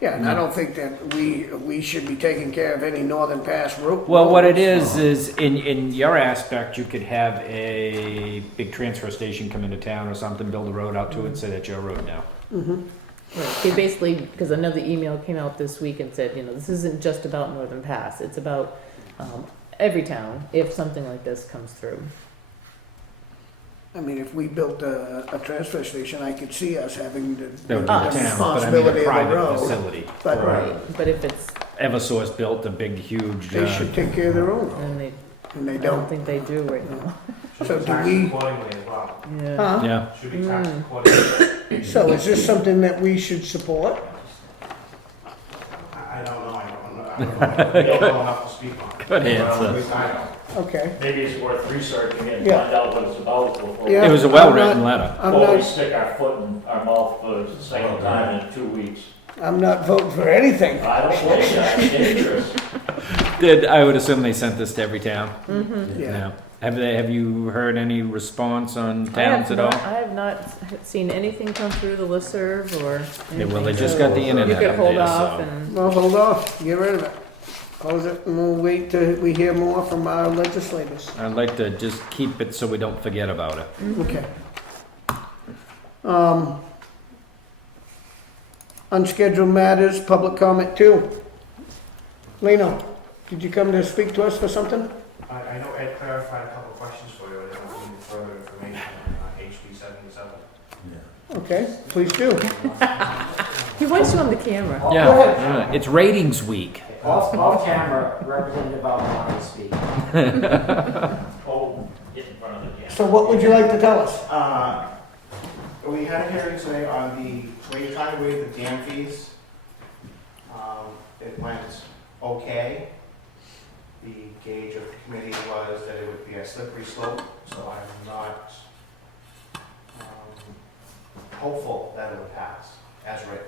Yeah, and I don't think that we should be taking care of any Northern Pass route. Well, what it is in your aspect, you could have a big transfer station come into town or something, build a road out to it, say that's your road now. Right. They basically, because another email came out this week and said, this isn't just about Northern Pass, it's about every town, if something like this comes through. I mean, if we built a transfer station, I could see us having the That would be the town, but I mean responsibility a of the private road. facility. But Right, but if it's, Eversource built a big, huge, they should take care of their own road, and and they I don't don't. think they do right now. Should So be do taxed we- accordingly as well. Yeah. Huh? yeah. Should be taxed accordingly. So is this something that we should support? I don't know, I don't know enough to speak on. Good answer. At least I don't. Okay. Maybe it's worth researching it and Yeah. find out what it's about before. Yeah. It was a well-written letter. I'm Before we not, stick our foot in our mouth for the second time in 2 weeks. I'm not voting for anything. I don't think that's dangerous. I would assume they sent this to every town. Yeah. Have you heard any response on I have towns at all? not- I have not seen anything come through the listserv or anything. Well, they just so got the You internet could up hold there, off so. and, Well, hold off, get rid of it. Close it and we'll wait till we hear more from our legislators. I'd like to just keep it so we don't forget about it. Okay. Unscheduled matters, public comment two. Lino, did you come to speak to us for something? I know Ed clarified a couple of questions for you, I don't need further information on HB 77. Okay, please do. he wants you on the camera. Go ahead. Yeah, it's ratings week. Off camera, Representative Alvarado will speak. Oh, get in front of the camera. So what would you like to tell us? We had a hearing today on trying to waive the dam fees. It went okay. The gauge of the committee was that it would be a slippery slope, so I'm not hopeful that it would pass as written.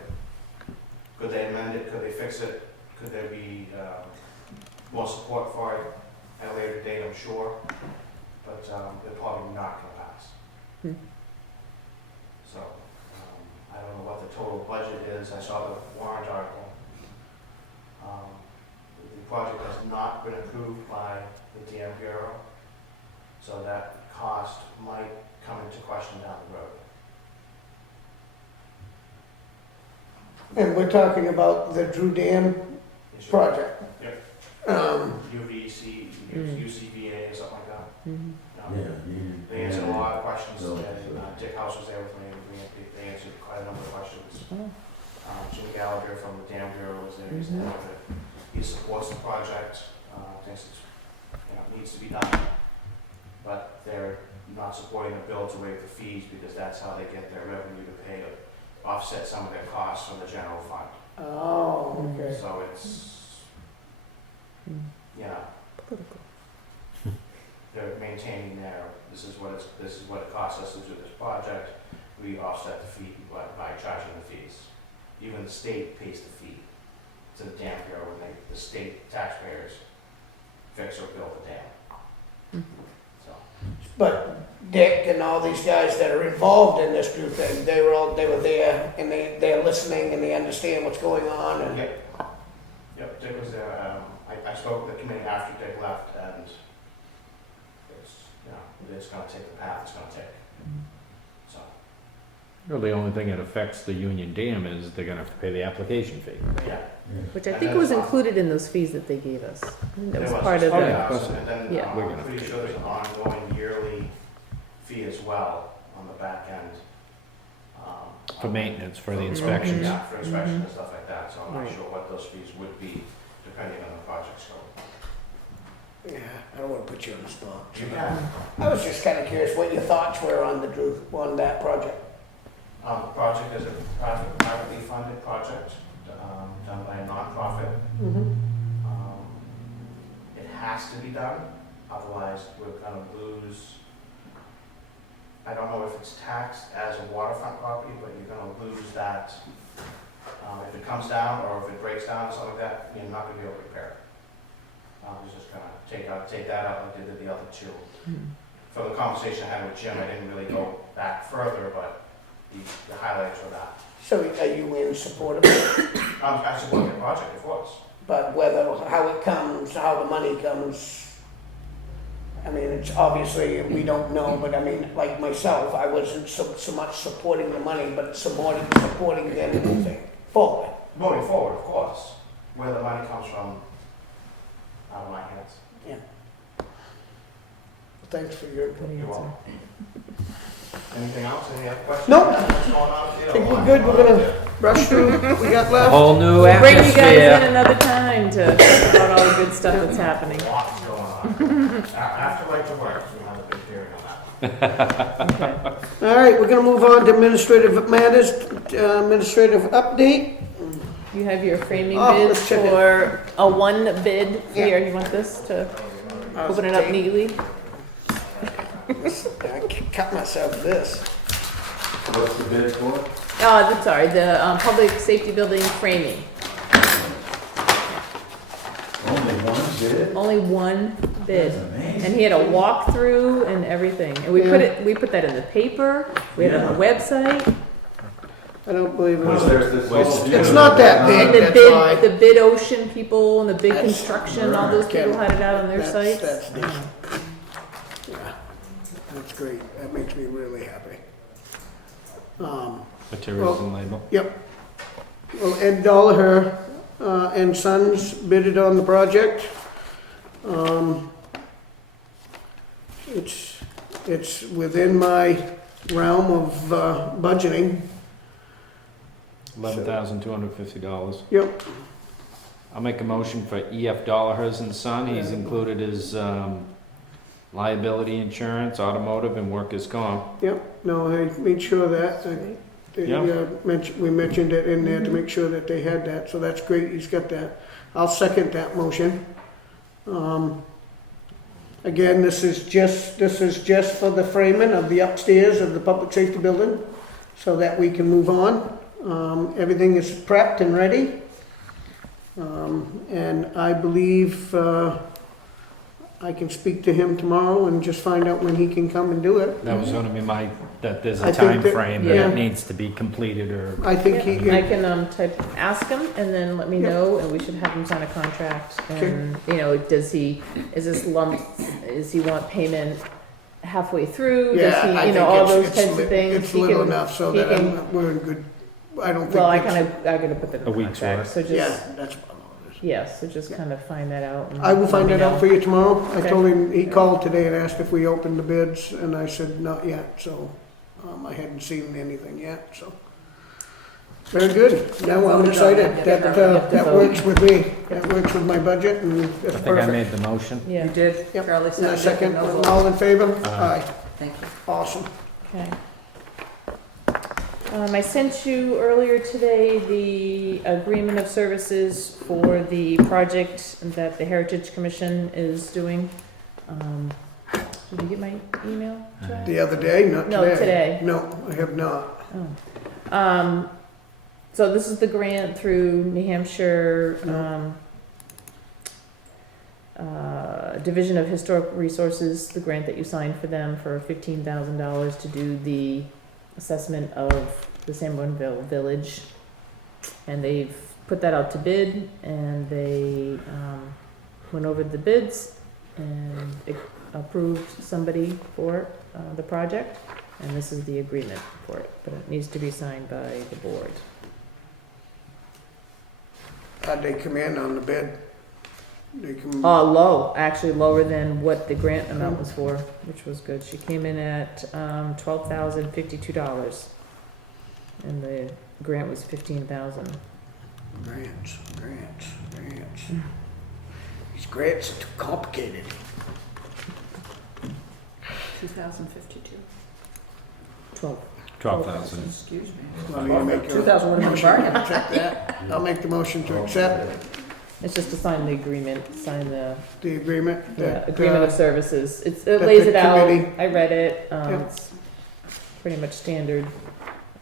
Could they amend it? Could they fix it? Could there be more support for it at a later date? I'm sure, but they're probably not going to pass. So I don't know what the total budget is. I saw the warrant article. The project has not been approved by the Dam Bureau, so that cost might come into question down the road. And we're talking about the Drew Dam project. Yep. UVC, Mm. UCVA or something like that. Mhm. They answered a lot of questions, and Dick House was there with me, and they answered quite a number of questions. Jim Gallagher from the Dam Bureau was there, he's there, but he supports the project, thinks it needs to be done, but they're not supporting the bill to waive the fees because that's how they get their revenue to pay to offset some of their costs from the general fund. Oh, okay. So it's, Political. they're maintaining this is what it costs us to do this project. We offset the fee by charging the fees. Even the state pays the fee to the Dam Bureau when the state taxpayers fix or build the dam. So, But Dick and all these guys that are involved in this Drew thing, they were there and they're listening and they understand what's going on and. Yep, Dick was there. I spoke with the committee after Dick left, and it's going to take the path it's going to take. So, Well, the only thing that affects the Union Dam is they're gonna have to pay the application fee. yeah. Which I think was included in those fees that they gave us. I think that was There part of Oh, the, yeah. And then Yeah. We're gonna I'm pretty have to sure pay there's an ongoing yearly fee as well on the back end. For maintenance, for the For- inspections. Yeah, for inspection and stuff like that, so I'm not Right. sure what those fees would be depending on the project scope. Yeah, I don't wanna put you on the spot. You can. I was just kinda curious what your thoughts were on the Drew, on that project. The project is a privately funded project, done by a nonprofit. It has to be done, otherwise we're gonna lose, I don't know if it's taxed as a water waterfront property, but you're gonna lose that. If it comes down or if it breaks down or something like that, you're not gonna be able to repair it. I was just gonna take that out like I did the other two. From the conversation I had with Jim, I didn't really go back further, but the highlights were that. So are you in support of it? I support the project, of course. But how it comes, how the money comes, I mean, it's obviously, we don't know, but I mean, like myself, I wasn't so much supporting the money, but supporting them moving forward. Moving forward, of course, where the money comes from, out of my hands. Thanks for your input. You're welcome. Anything else? Any other questions? Nope. What's going on with you? I think we're good, we're gonna rush through what we got left. Whole new We'll bring you guys in atmosphere. another time to talk about all the good stuff that's happening. Lots going on. After like the work, we have a big hearing on that. All right, we're gonna move on to administrative matters, administrative update. You have your framing Oh, bids let's check it. for a one bid. Yeah. Here, you want this to open it up neatly? I cut myself this. What's the bid for? Sorry, the public safety building framing. Only one bid? Only one bid. That's amazing. And he had a walkthrough and everything. And we put that in the paper, we had it on the website. I don't believe it Well, was. there's this whole view It's not that And big. the That's why. the bid ocean people and the big That's- construction, all those people had it out on their sites. That's neat. Yeah, that's great. That makes me really happy. Materials and label. Yep. Well, Ed Dollar and Sons bidded on the project. It's within my realm of budgeting. $11,250. Yep. I'll make a motion for E.F. Dollarhurst and Son. He's included his liability insurance, automotive, and workers' comp. Yep. No, I made sure that. Yeah. We mentioned it in there to make sure that they had that, so that's great. He's got that. I'll second that motion. Again, this is just for the framing of the upstairs of the public safety building, so that we can move on. Everything is prepped and ready. And I believe I can speak to him tomorrow and just find out when he can come and do it. That was gonna be that there's I a think time that- frame yeah. that it needs to be completed or. I think he, I can ask him and then let me know, and we should have him sign a contract. And, does he want payment halfway through? yeah, Does I he, think all those it's types of things? It's He little can- enough so he that can- we're in good, I don't think. Well, I it's- gotta put that in A the week's contract, worth. so just, Yeah, that's. so just kind of find that out. and I will let find me that out know. for you tomorrow. I Okay. told him, he called today and asked if we opened the bids, and I said not yet, so, I hadn't seen anything yet, so. Very good. Now I'm excited. That works with me. That works with my budget, and I that's think I perfect. made the motion. Yeah, did. Yep. Charlie And a seconded. second, No vote. all in favor? Aye. Thank you. Awesome. okay. I sent you earlier today the agreement of services for the project that the Heritage Commission is doing. Did you get my email, Joe? The other day, not today. No, today. No, I have not. So this is the grant through New Hampshire, Division of Historic Resources, the grant that you signed for them for $15,000 to do the assessment of the San Juanville Village. And they've put that out to bid, and they went over the bids and approved somebody for the project. And this is the agreement for it, but it needs to be signed by the board. How'd they come in on the bid? They come, Low, actually lower than what the grant amount was for, which was good. She came in at $12,052, and the grant was $15,000. grants. These grants are too complicated. 2052. 12,000. Excuse me. Let me make your 2000 would have been a motion to bargain. accept that. I'll make the motion to accept It's just to sign the agreement, sign the the agreement. agreement of services. It that lays the it out. committee- I read it. Yeah. It's pretty much standard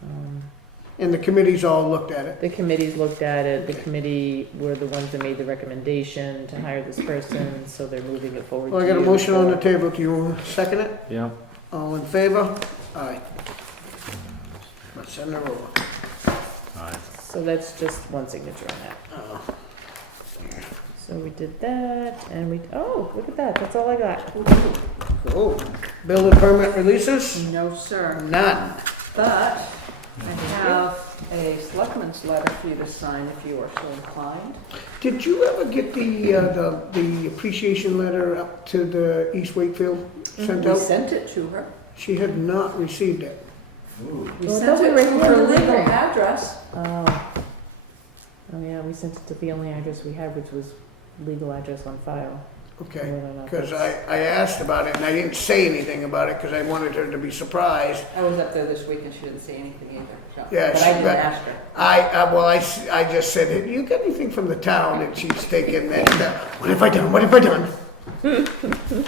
And the committees all looked at it. The committees looked at it, the committee were the ones that made the recommendation to hire this person, so they're moving it forward. Well, I to got a you. motion on the table. Do you second it? Yeah. All in favor? Aye. Let's send her over. So that's just one signature on that. Oh. So we did that, and we, oh, look at that, that's all I got. Oh, building permit releases? No, sir. None. But I have a selectman's letter for you to sign if you are so inclined. Did you ever get the appreciation letter up to the East Wakefield sent We out? sent it to her. She had not received it. We Well, I sent thought we it were to here her delivering. legal address. Oh. Oh, yeah, we sent it to the only address we had, which was legal address on file. Okay, Whether or not because that's- I asked about it and I didn't say anything about it because I wanted her to be surprised. I was up there this week and she didn't say anything either. So- Yeah, But she- I didn't but- ask her. I just said, you got anything from the town? And she's thinking that, what have I done? What have I done? I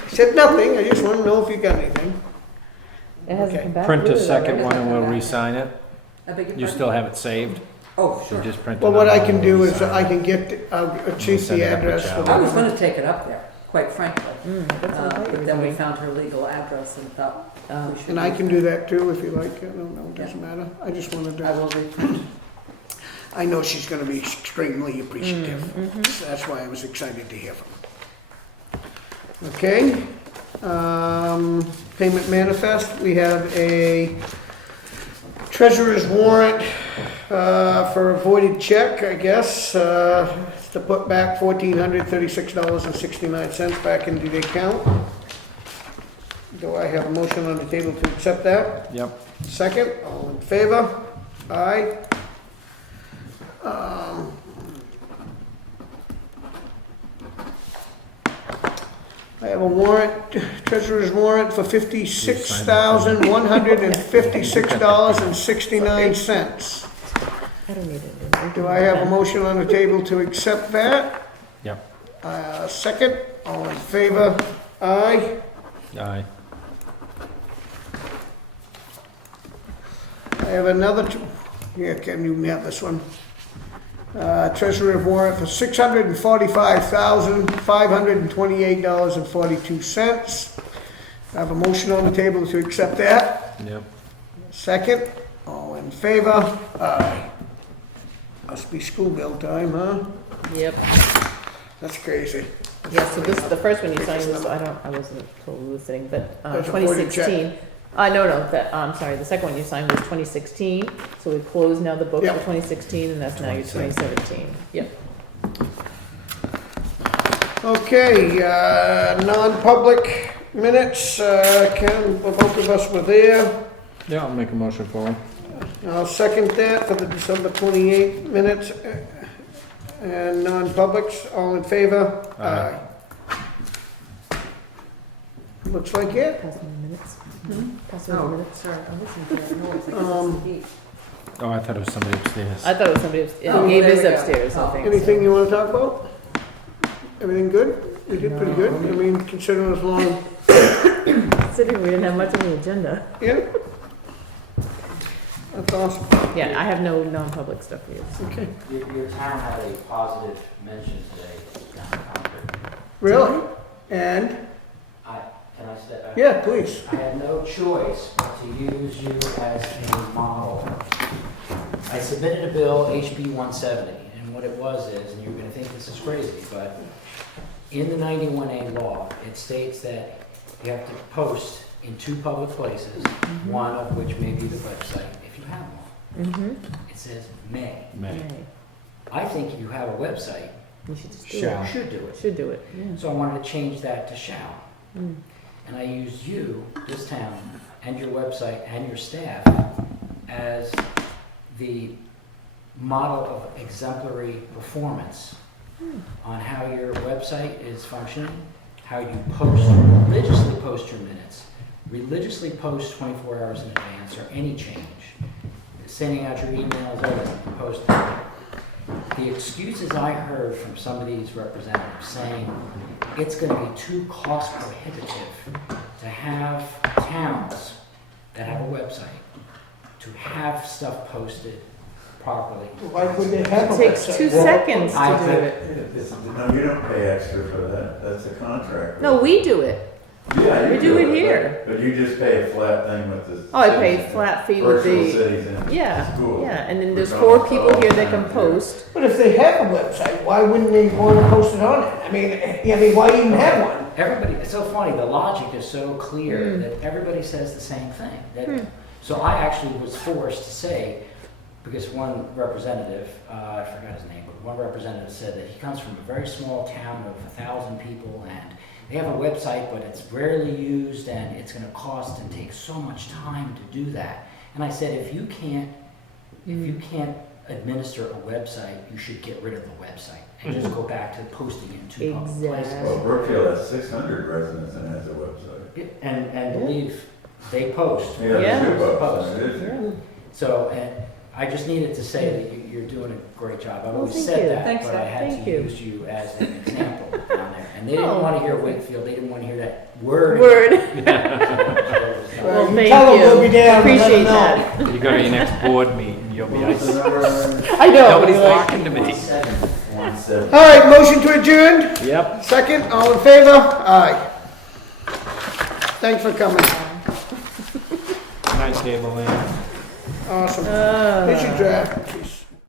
said nothing. I just want to know if you got anything. It hasn't Okay. come back. Print a really, though, second right? one and we'll re-sign it. I beg your You pardon? still have it saved? Oh, You sure. just print it Well, what out I and can we'll do is re-sign I it. can get, I'll change Send the it up to address. Charlie. for I was whatever. gonna take it up there, quite frankly. That's what I thought you were But then we doing. found her legal address and thought we should. And I can do that too if you like. I don't know, it doesn't matter. I just wanted I to, will reprint. I know she's gonna be extremely appreciative. That's why I was excited to hear from her. Okay, payment manifest, we have a treasurer's warrant, for a voided check, I guess, to put back $1,436.69 back into the account. Do I have a motion on the table to accept that? Yep. Second, all in favor? Aye. Um, I have a warrant, treasurer's warrant for $56,156.69. I don't need it. Do I have a motion on the table to accept that? Yep. Second, all in favor? Aye. Aye. I have another, here, Ken, you can have this one. Treasurer warrant for $645,528.42. I have a motion on the table to accept that. Yep. Second, all in favor? Aye. Must be school bill time, huh? Yep. That's crazy. Yeah, so this, the first one you signed was, I wasn't totally listening, but, That's a voided check. 2016. No, I'm sorry, the second one you signed was 2016, so we closed now the book for Yep. 2016, and that's now your 2017. Yep. Okay, non-public minutes, Ken, both of us were there. Yeah, I'll make a motion for him. I'll second that for the December 28 minutes, and non-publics, all in favor? Aye. Looks like it. Pass me the minutes. Pass me the Oh, minutes. sorry, I listened to that noise. I guess Um, it's the heat. Oh, I thought it was somebody upstairs. I thought it was somebody, yeah, Oh, Gabe there is we go. upstairs, I Oh. think. Anything you want to talk about? Everything good? We did pretty good. I mean, considering it was long. Considering we didn't have much on the agenda. Yeah. That's awesome. Yeah, I have no non-public stuff for you. so. Okay. Your town had a positive mention today down in Concord. Really? And? Can I step back? Yeah, please. I had no choice but to use you as a model. I submitted a bill, HB 170, and what it was is, and you're gonna think this is crazy, but in the 91A law, it states that you have to post in 2 public places, one of which may be the website, if you have one. Mm-hmm. It says may. May. I think you have a website, You should just do Shall. you should do it. it. Should do it, yeah. So I wanted to change that to shall. Mm. And I used you, this town, and your website and your staff as the model of exemplary performance on how your website is functioning, how you religiously post your minutes, religiously post 24 hours in advance or any change, sending out your emails, everything, you post it. The excuses I heard from some of these representatives saying it's going to be too cost prohibitive to have towns that have a website to have stuff posted properly. Why would they have a It takes website? 2 seconds I to do think- it. No, you don't pay extra for that, that's a contract. No, we do it. Yeah, you we do it but- here. But you just pay a flat thing with the. Oh, I pay cities, flat fee with virtual the, cities and yeah, schools. yeah, and then Which there's are 4 all people here that kinds can of- post. But if they have a website, why wouldn't they want to post it on it? I mean, why even have one? Everybody, it's so funny, the logic is so clear that everybody says the same thing. That, So I actually was forced to say, because one representative, I forgot his name, but one representative said that he comes from a very small town of 1,000 people and they have a website, but it's rarely used and it's gonna cost and take so much time to do that. And I said, if you can't administer a website, you should get rid of the website and just go back to posting it in 2 public places. Well, Brookfield has 600 residents and has a website. And believe, they post. Yeah, Yeah. they do post, it is. Yeah. So, and I just needed to say that you're doing a great job. I've Well, always thank said you. that, Thanks, but I Dad. had Thank to you. use you as an example down there. And they didn't Oh. want to hear Wakefield, they didn't want to hear that word. Word. Well, Well, you thank tell them we'll you. be down and let Appreciate them know. that. You go to your next board meeting, you'll be What's the number? I know. Nobody's you're like- talking to me. 17. All right, motion to adjourn. Yep. Second, all in favor? Aye. Thanks for coming. Nice table, man. Awesome. Here's your draft. Jeez.